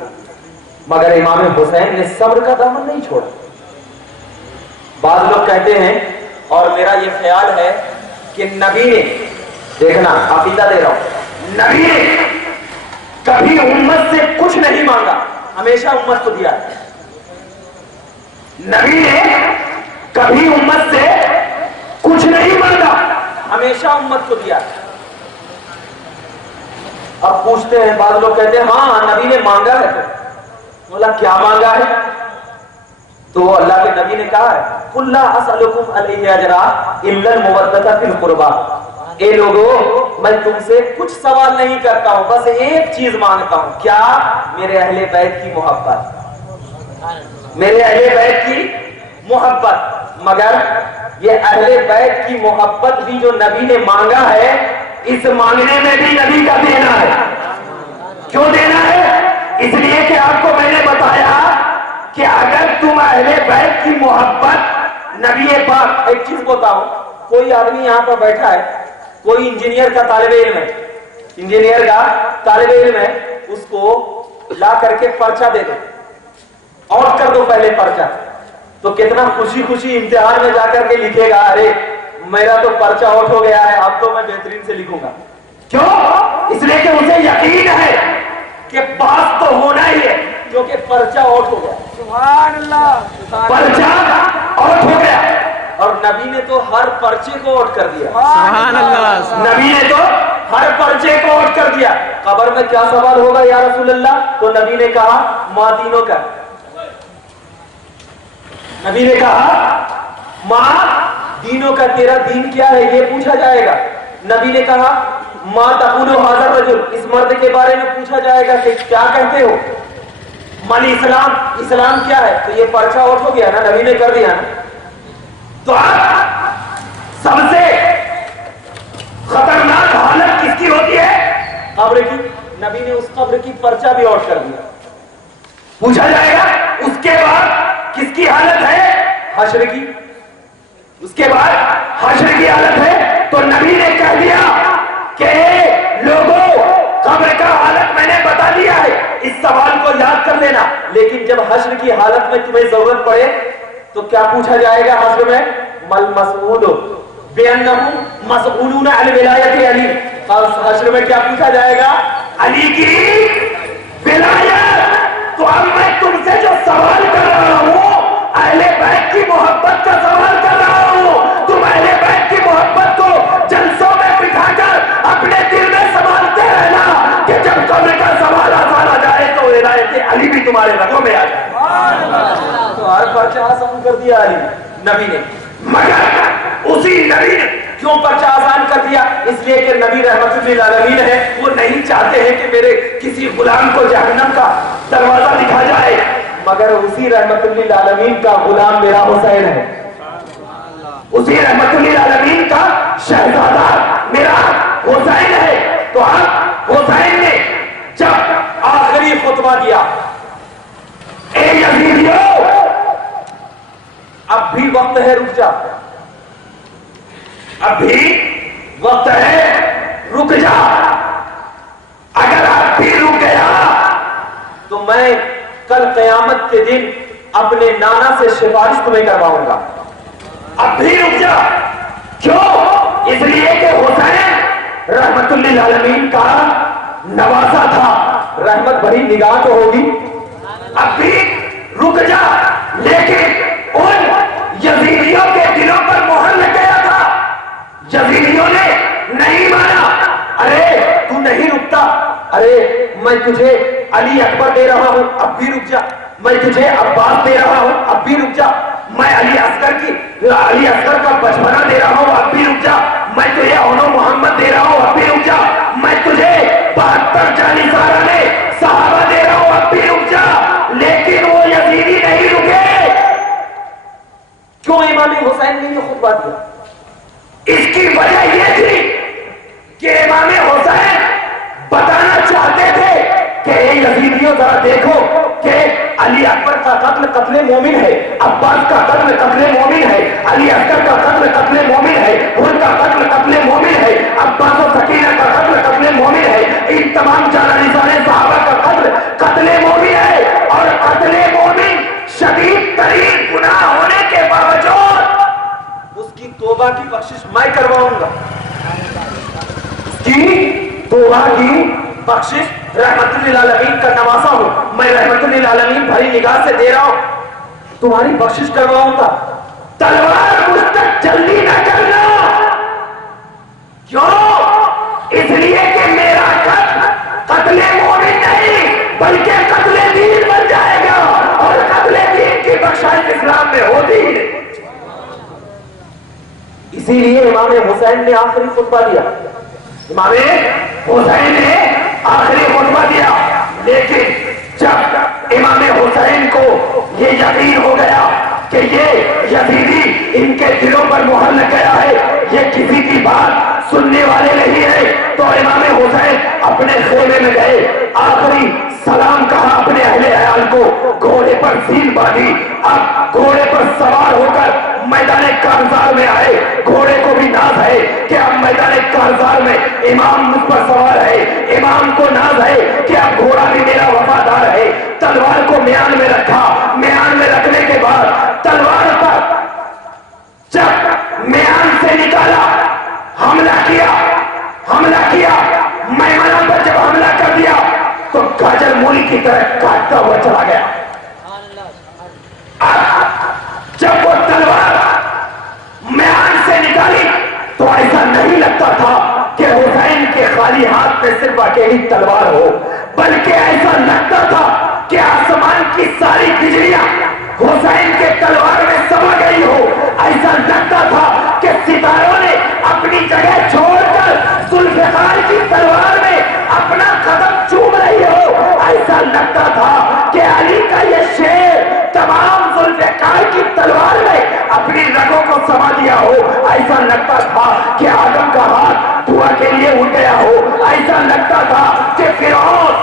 मगर इमाम हुसैन ने सब्र का दामन नहीं छोड़ा। बाद लोग कहते हैं, और मेरा ये ख्याल है कि नबी ने, देखना अकीदा दे रहा हूं, नबी ने कभी उम्मत से कुछ नहीं मांगा, हमेशा उम्मत को दिया है। नबी ने कभी उम्मत से कुछ नहीं मांगा, हमेशा उम्मत को दिया है। अब पूछते हैं, बाद लोग कहते हैं हाँ नबी ने मांगा है। तो बोला क्या मांगा है? तो अल्लाह के नबी ने कहा है, कुल्ला असअलुकुम अलैहि अजरा इल्लल मुवद्दता फिल कुर्बा। ए लोगों, मैं तुमसे कुछ सवाल नहीं करता हूं, बस एक चीज मांगता हूं। क्या? मेरे अहले बैत की मोहब्बत, मेरे अहले बैत की मोहब्बत। मगर ये अहले बैत की मोहब्बत भी जो नबी ने मांगा है, इस मांगने में भी नबी का देना है। क्यों देना है? इसलिए कि आपको मैंने बताया कि अगर तुम अहले बैत की मोहब्बत, नबी पाक, एक चीज बताओ, कोई आदमी यहां पर बैठा है, कोई इंजीनियर का तालिब इल्म है, इंजीनियर का तालिब इल्म है, उसको ला करके पर्चा दे दो, और कर दो पहले पर्चा, तो कितना खुशी खुशी इम्तिहान में जाकर के लिखेगा, अरे मेरा तो पर्चा आउट हो गया है, अब तो मैं बेहतरीन से लिखूंगा। क्यों? इसलिए कि उसे यकीन है कि पास तो होना ही है, क्योंकि पर्चा आउट हो गया। सुभान अल्लाह, पर्चा आउट हो गया। और नबी ने तो हर पर्चे को आउट कर दिया। सुभान अल्लाह, नबी ने तो हर पर्चे को आउट कर दिया। कब्र में क्या सवाल होगा या रसूल अल्लाह? तो नबी ने कहा माँ दीनों का, नबी ने कहा माँ दीनों का, तेरा दीन क्या है ये पूछा जाएगा। नबी ने कहा माँ तकुलु हाज़ा रजुल, इस मर्द के बारे में पूछा जाएगा कि क्या कहते हो। मन इस्लाम, इस्लाम क्या है? तो ये पर्चा आउट हो गया ना, नबी ने कर दिया ना। तो सबसे खतरनाक हालत किसकी होती है? कब्र की। नबी ने उस कब्र की पर्चा भी आउट कर दिया। पूछा जाएगा उसके बाद किसकी हालत है? हश्र की। उसके बाद हश्र की हालत है। तो नबी ने कह दिया कि लोगों, कब्र का हालत मैंने बता दिया है, इस सवाल को याद कर लेना। लेकिन जब हश्र की हालत में तुम्हें जरूरत पड़े तो क्या पूछा जाएगा हश्र में? मल मसऊलु बिअन्नहुम मसऊलून अन विलायत अली। हश्र में क्या पूछा जाएगा? अली की विलायत। तो अब मैं तुमसे जो सवाल कर रहा हूं, अहले बैत की मोहब्बत का सवाल कर रहा हूं। तुम अहले बैत की मोहब्बत को जलसों में बिठाकर अपने दिल में संभालते रहना कि जब कब्र का सवाल आसान आ जाए तो विलायत अली भी तुम्हारे रगों में आ जाए। तो हर पर्चा आसान कर दिया अली नबी ने। मगर उसी नबी ने क्यों पर्चा आसान कर दिया? इसलिए कि नबी रहमतुल लिल आलमीन है, वो नहीं चाहते हैं कि मेरे किसी गुलाम को जहन्नम का दरवाजा दिखा जाए। मगर उसी रहमतुल लिल आलमीन का गुलाम मेरा हुसैन है, उसी रहमतुल लिल आलमीन का शहजादा मेरा हुसैन है। तो आप हुसैन ने जब आखिरी खुतबा दिया, ए यजीदियों, अब भी वक्त है, रुक जा, अब भी वक्त है, रुक जा। अगर आप भी रुक गया तो मैं कल क़यामत के दिन अपने नाना से सिफारिश तुम्हें करवाऊंगा। अब भी रुक जा। क्यों? इसलिए कि हुसैन रहमतुल लिल आलमीन का नवासा था, रहमत भरी निगाह तो होगी। अब भी रुक जा। लेकिन उन यजीदियों के दिलों पर मोहर लग गया था, यजीदियों ने नहीं माना। अरे तू नहीं रुकता, अरे मैं तुझे अली अकबर दे रहा हूं, अब भी रुक जा। मैं तुझे अब्बास दे रहा हूं, अब भी रुक जा। मैं अली असगर का बचपना दे रहा हूं, अब भी रुक जा। मैं तुझे औनो मोहम्मद दे रहा हूं, अब भी रुक जा। मैं तुझे 72 जानिसाराने सहाबा दे रहा हूं, अब भी रुक जा। लेकिन वो यजीदी नहीं रुके। क्यों इमाम हुसैन ने ये खुतबा दिया? इसकी वजह यह थी कि इमाम हुसैन बताना चाहते थे कि यजीदियों जरा देखो कि अली अकबर का कत्ल कत्ले मोमिन है, अब्बास का कत्ल कत्ले मोमिन है, अली असगर का कत्ल कत्ले मोमिन है, उनका कत्ल कत्ले मोमिन है, अब्बास और सकीना का कत्ल कत्ले मोमिन है, इन तमाम जाना निसाने सहाबा का करवाऊंगा। दुआ की बख्शिश रहमतुल्लिल आलमीन का नवासा हूं मैं, रहमतुल्लिल आलमीन भरी निगाह से दे रहा हूं, तुम्हारी बख्शिश करवाऊंगा। तलवार मुझ तक जल्दी न करना। क्यों? इसलिए कि मेरा कत्ले मोमिन नहीं बल्कि कत्ले दीन बन जाएगा, और कत्ले दीन की बख्शाइश इस्लाम में होती है। इसीलिए इमाम हुसैन ने आखिरी खुतबा दिया, इमाम हुसैन ने आखिरी खुतबा दिया। लेकिन जब इमाम हुसैन को ये यकीन हो गया कि ये यजीदी इनके दिलों पर मुहर लग गया है, ये किसी की बात सुनने वाले नहीं है, तो इमाम हुसैन अपने खेमे में गए, आखिरी सलाम कहा अपने अहले अयाल को, घोड़े पर सील बांधी, अब घोड़े पर सवार होकर मैदान कारजार में आए। घोड़े को भी नाज है कि अब मैदान कारजार में इमाम मुझ पर सवार है, इमाम को नाज है कि अब घोड़ा भी मेरा वफादार है। तलवार को म्यान में रखा, म्यान में रखने के बाद तलवार पर जब म्यान से निकाला, हमला किया, हमला किया, मैमना पर जब हमला कर दिया तो गाजर मूली की तरह काटता हुआ चला गया। जब वो तलवार म्यान से निकाली तो ऐसा नहीं लगता था कि हुसैन के खाली हाथ में सिर्फ अकेली तलवार हो, बल्कि ऐसा लगता था कि आसमान की सारी बिजलियां हुसैन के तलवार में समा गई हो। ऐसा लगता था कि सितारों ने अपनी जगह छोड़कर जुल्फिकार की तलवार में अपना कदम चूम रही हो। ऐसा लगता था कि अली का ये शेर तमाम जुल्फिकार की तलवार में अपनी रगों को समा दिया हो। ऐसा लगता था कि आदम का हाथ दुआ के लिए उठ गया हो। ऐसा लगता था कि फिरौन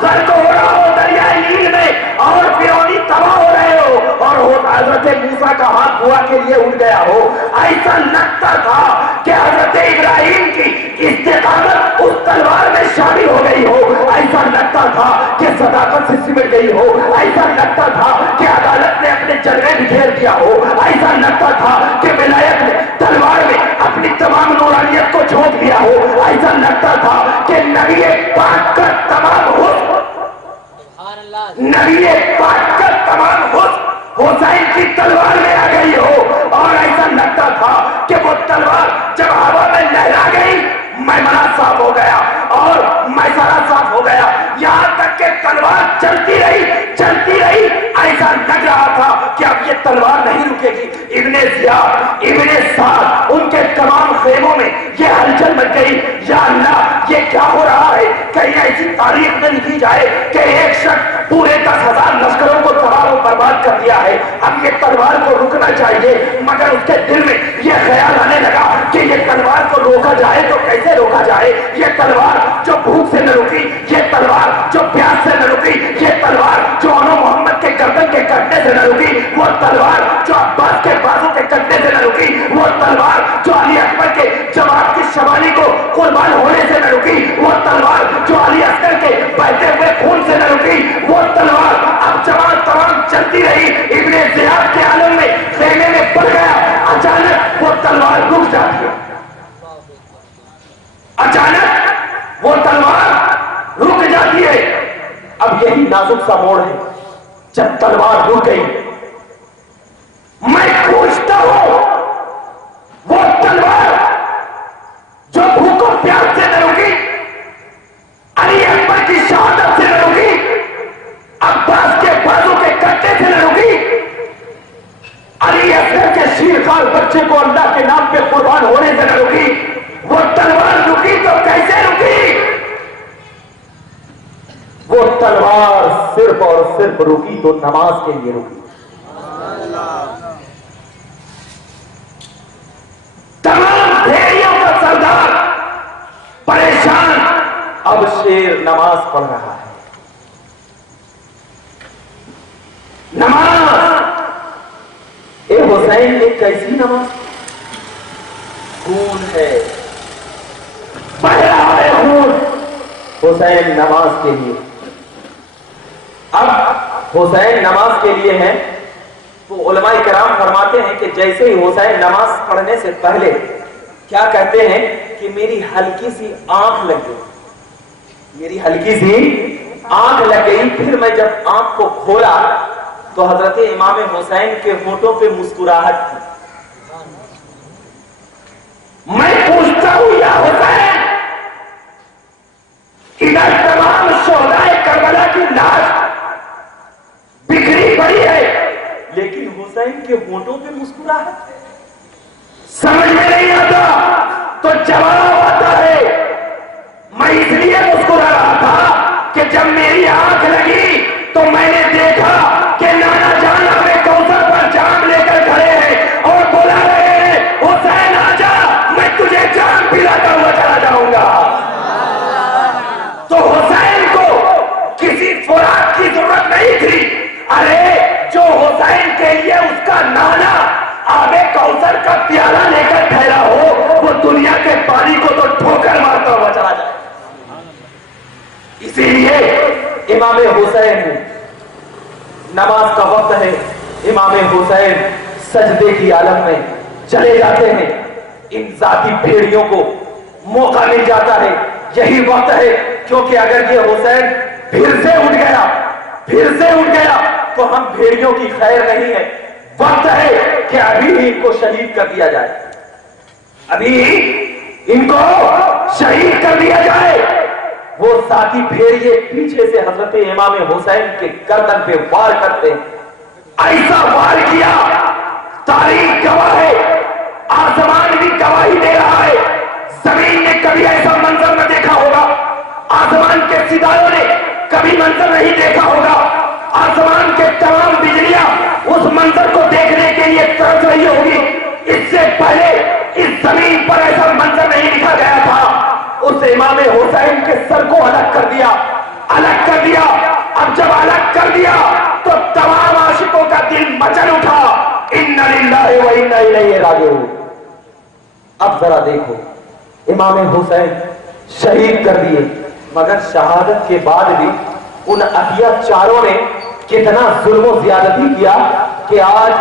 गर्क हो रहा हो दरियाए नील में, और फिरौनी तबाह हो रहे हो, और हजरत मूसा का हाथ दुआ के लिए उठ गया हो। ऐसा लगता था कि हजरत इब्राहिम की इस्तिकामत उस तलवार में शामिल हो गई हो। ऐसा लगता था कि सदाकत से सिमट गई हो। ऐसा लगता था कि अदालत ने अपने जलवे बिखेर दिया हो। ऐसा लगता था कि विलायत ने तलवार में अपनी तमाम नूरानियत को झोंक दिया हो। ऐसा लगता था कि नबी पाक का तमाम हुसैन की तलवार में आ गई हो। और ऐसा लगता था कि वो तलवार जब हवा में लहरा गई, मैमना साफ हो गया और मैसरा साफ हो गया, यहां तक कि तलवार चलती रही, चलती रही। ऐसा लग रहा था कि अब ये तलवार नहीं रुकेगी। इब्ने ज़ियाद, इब्ने साद, उनके तमाम खेमों में ये हलचल मच गई। या अल्लाह, ये क्या हो रहा है? कहीं ऐसी तारीख न लिखी जाए कि एक शख्स पूरे 10,000 लश्करों को तबाह और बर्बाद कर दिया है। अब ये तलवार को रुकना चाहिए, मगर उसके दिल में ये ख्याल आने लगा कि ये तलवार को रोका जाए तो कैसे रोका जाए? ये तलवार जो भूख से न रुकी, ये तलवार जो प्यास से न रुकी, ये तलवार जो अनो मोहम्मद के गर्दन के कटने से न रुकी, वो तलवार जो अब्बास के बाजू के कटने से न रुकी, वो तलवार जो अली अकबर के जवाब की शवानी को कुर्बान होने से न रुकी, वो तलवार जो अली असगर के बहते हुए खून से न रुकी, वो तलवार अब तमाम चलती रही। इब्ने ज़ियाद के आलम में खेमे में पड़ गया। अचानक वो तलवार रुक जाती है, अचानक वो तलवार रुक जाती है। अब यही नाजुक सा मोड़ है, जब तलवार रुक गई, मैं पूछता हूं, वो तलवार जो भूख और प्यास से न रुकी, अली अकबर की शहादत से न रुकी, अब्बास के बाजू के कट्टे से न रुकी, अली असगर के शीरखार बच्चे को अल्लाह के नाम पे कुर्बान होने से न रुकी, वो तलवार रुकी तो कैसे रुकी? वो तलवार सिर्फ और सिर्फ रुकी तो नमाज के लिए रुकी। तमाम भेड़ियों का सरदार परेशान, अब शेर नमाज पढ़ रहा है। नमाज ए हुसैन ने कैसी नमाज? खून है, बह रहा है खून हुसैन नमाज के लिए। अब हुसैन नमाज के लिए है, تو علماء کرام فرماتے ہیں کہ جیسے ہی حسین نماز پڑھنے سے پہلے کیا کہتے ہیں کہ میری ہلکی سی آنکھ لگ گئی، میری ہلکی سی آنکھ لگ گئی. پھر میں جب آنکھ کو کھولا تو حضرت امام حسین کے ہونٹوں پہ مسکراہٹ تھی. میں پوچھتا ہوں یا حسین، ادھر تمام شہدائے کربلا کی لاش بکھری پڑی ہے، لیکن حسین کے ہونٹوں پہ مسکراہٹ. سمجھ میں نہیں آتا تو جواب آتا ہے. میں اس لیے مسکرا رہا تھا کہ جب میری آنکھ لگی تو میں نے دیکھا کہ نانا جان اپنے کوثر پر جام لے کر کھڑے ہیں اور بلا رہے ہیں حسین آجا، میں تجھے جام پلاتا ہوا چلا جاؤں گا. تو حسین کو کسی خوراک کی ضرورت نہیں تھی. ارے جو حسین کے لیے اس کا نانا آبے کوثر کا پیالہ لے کر ٹھہرا ہو، وہ دنیا کے پانی کو تو ٹھوکر مارتا ہوا چلا جائے. اسی لیے امام حسین نماز کا وقت ہے، امام حسین سجدے کی عالم میں چلے جاتے ہیں. ان ذاتی بھیڑیوں کو موقع مل جاتا ہے، یہی وقت ہے. کیونکہ اگر یہ حسین پھر سے اٹھ گیا تو ہم بھیڑیوں کی خیر نہیں ہے. وقت ہے کہ ابھی ان کو شہید کر دیا جائے، ابھی ان کو شہید کر دیا جائے. وہ ساتھی بھیڑیے پیچھے سے حضرت امام حسین کے گردن پہ وار کرتے ہیں. ایسا وار کیا، تاریخ گواہ ہے، آسمان بھی گواہی دے رہا ہے. زمین نے کبھی ایسا منظر نہ دیکھا ہوگا، آسمان کے ستاروں نے کبھی منظر نہیں دیکھا ہوگا. آسمان کے تمام بجلیاں اس منظر کو دیکھنے کے لیے ترس رہی ہوگی. اس سے پہلے اس زمین پر ایسا منظر نہیں دکھا گیا تھا. اس امام حسین کے سر کو الگ کر دیا. اب جب الگ کر دیا تو تمام عاشقوں کا دل مچل اٹھا. انا للہ و انا الیہ راجعون. اب ذرا دیکھو، امام حسین شہید کر دیے، مگر شہادت کے بعد بھی ان عطیہ چاروں نے کتنا ظلم و زیادتی کیا کہ آج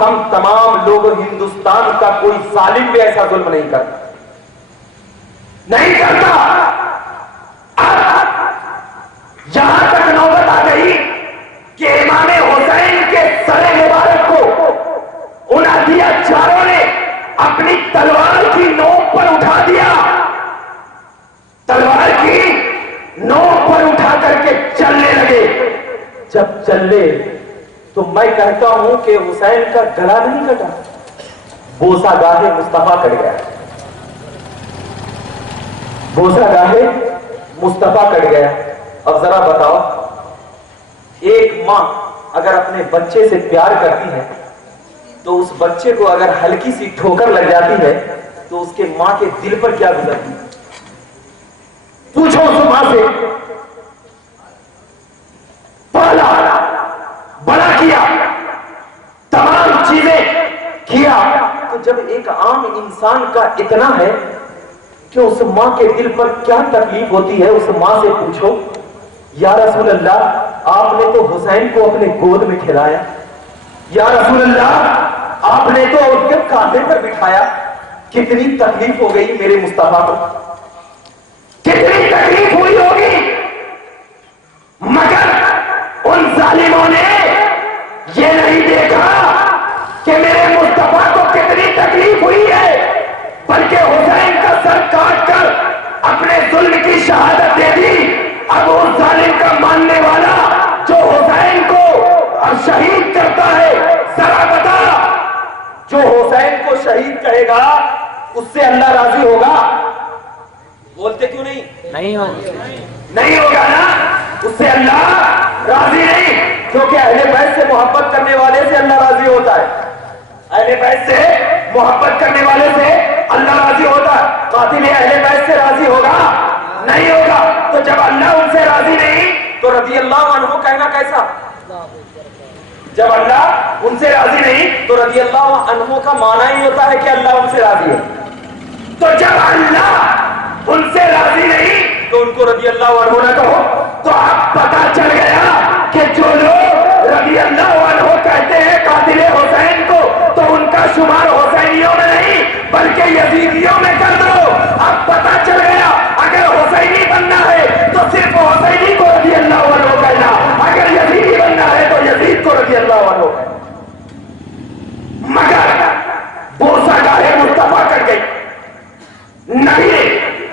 ہم تمام لوگ ہندوستان کا کوئی ظالم بھی ایسا ظلم نہیں کرتا. یہاں تک نوبت آ گئی کہ امام حسین کے سر مبارک کو ان عطیہ چاروں نے اپنی تلوار کی نوک پر اٹھا دیا. تلوار کی نوک پر اٹھا کر کے چلنے لگے. جب چلے تو میں کہتا ہوں کہ حسین کا گلا نہیں کٹا، بوسا گاہے مصطفیٰ کٹ گیا. بوسا گاہے مصطفیٰ کٹ گیا. اب ذرا بتاؤ، ایک ماں اگر اپنے بچے سے پیار کرتی ہے تو اس بچے کو اگر ہلکی سی ٹھوکر لگ جاتی ہے تو اس کے ماں کے دل پر کیا گزرتی ہے؟ پوچھو اس ماں سے. پالا، بڑا کیا، تمام چیزیں کیا. تو جب ایک عام انسان کا اتنا ہے کہ اس ماں کے دل پر کیا تکلیف ہوتی ہے، اس ماں سے پوچھو. یا رسول اللہ، آپ نے تو حسین کو اپنے گود میں کھلایا. یا رسول اللہ، آپ نے تو ان کے کاندھے پر بٹھایا. کتنی تکلیف ہو گئی میرے مصطفیٰ کو، کتنی تکلیف ہوئی ہوگی. مگر ان ظالموں نے یہ نہیں دیکھا کہ میرے مصطفیٰ کو کتنی تکلیف ہوئی ہے، بلکہ حسین کا سر کاٹ کر اپنے ظلم کی شہادت دے دی. اب اس ظالم کا ماننے والا جو حسین کو شہید کرتا ہے، ذرا بتا، جو حسین کو شہید کہے گا اس سے اللہ راضی ہوگا؟ بولتے کیوں نہیں ہوگا نا. اس سے اللہ راضی نہیں، کیونکہ اہل بیت سے محبت کرنے والے سے اللہ راضی ہوتا ہے. اہل بیت سے محبت کرنے والے سے اللہ راضی ہوتا ہے. قاتل اہل بیت سے راضی ہوگا؟ نہیں ہوگا. تو جب اللہ ان سے راضی نہیں تو رضی اللہ عنہ کہنا کیسا؟ جب اللہ ان سے راضی نہیں تو رضی اللہ عنہ کا معنی ہی ہوتا ہے کہ اللہ ان سے راضی ہے. تو جب اللہ ان سے راضی نہیں تو ان کو رضی اللہ عنہ نہ کہو. تو اب پتا چل گیا کہ جو لوگ رضی اللہ عنہ کہتے ہیں قاتل حسین کو تو ان کا شمار حسینیوں میں نہیں بلکہ یزیدیوں میں کر دو. اب پتہ چل گیا اگر حسینی بننا ہے تو صرف حسینی کو رضی اللہ عنہ کہنا, اگر یزیدی بننا ہے تو یزید کو رضی اللہ عنہ کہنا. مگر بوسہ گاہ مصطفیٰ کر گئی. نبی نے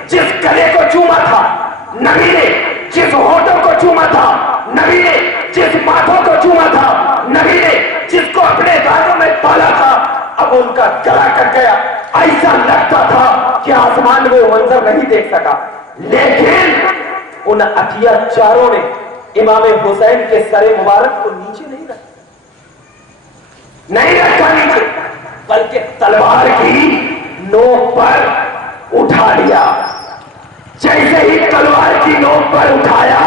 جس گلے کو چوما تھا, نبی نے جس ہونٹوں کو چوما تھا, نبی نے جس ماتھوں کو چوما تھا, نبی نے جس کو اپنے دانتوں میں پالا تھا, اب ان کا گلا کٹ گیا. ایسا لگتا تھا کہ آسمان میں وہ منظر نہیں دیکھ سکا. لیکن ان عطیہ چاروں نے امام حسین کے سر مبارک کو نیچے نہیں رکھا نیچے, بلکہ تلوار کی نوک پر اٹھا لیا. جیسے ہی تلوار کی نوک پر اٹھایا,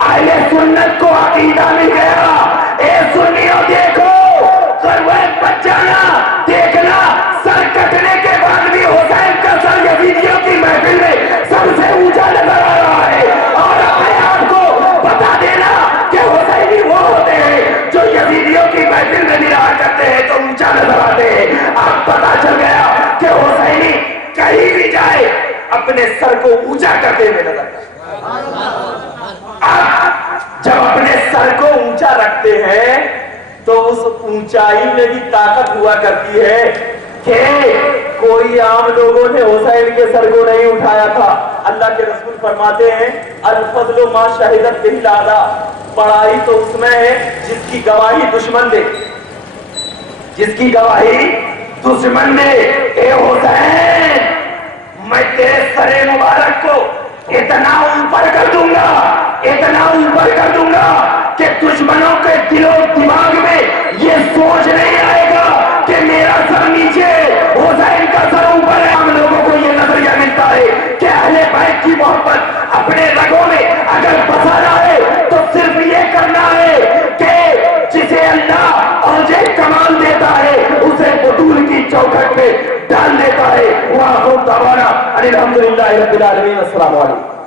اہل سنت کو عقیدہ مل گیا. اے سنیوں دیکھو, قربان بچ جانا, دیکھنا سر کٹنے کے بعد بھی حسین کا سر یزیدیوں کی محفل میں سب سے اونچا نظر آ رہا ہے. اور اپنے آپ کو بتا دینا کہ حسینی وہ ہوتے ہیں جو یزیدیوں کی محفل میں نراہ کرتے ہیں تو اونچا نظر آتے ہیں. اب پتا چل گیا کہ حسینی کہیں بھی جائے اپنے سر کو اونچا کرتے ہوئے نظر آتے. اب جب اپنے سر کو اونچا رکھتے ہیں تو اس اونچائی میں بھی طاقت ہوا کرتی ہے کہ کوئی عام لوگوں نے حسین کے سر کو نہیں اٹھایا تھا. اللہ کے رسول فرماتے ہیں الفضل ما شہدت بہ الاعداء, بڑائی تو اس میں ہے جس کی گواہی دشمن دے, جس کی گواہی دشمن دے. اے حسین, میں تیرے سر مبارک کو اتنا اوپر کر دوں گا, اتنا اوپر کر دوں گا کہ دشمنوں کے دل و دماغ میں یہ سوچ نہیں آئے گا کہ میرا سر نیچے حسین کا سر اوپر ہے. ہم لوگوں کو یہ نظریہ ملتا ہے کہ اہل بیت کی محبت اپنے رگوں میں اگر بسانا ہے تو صرف یہ کرنا ہے کہ جسے اللہ اوجہ کمال دیتا ہے اسے بطول کی چوکھٹ میں ڈال دیتا ہے. وآخر دعوانا الحمدللہ رب العالمین. السلام علیکم.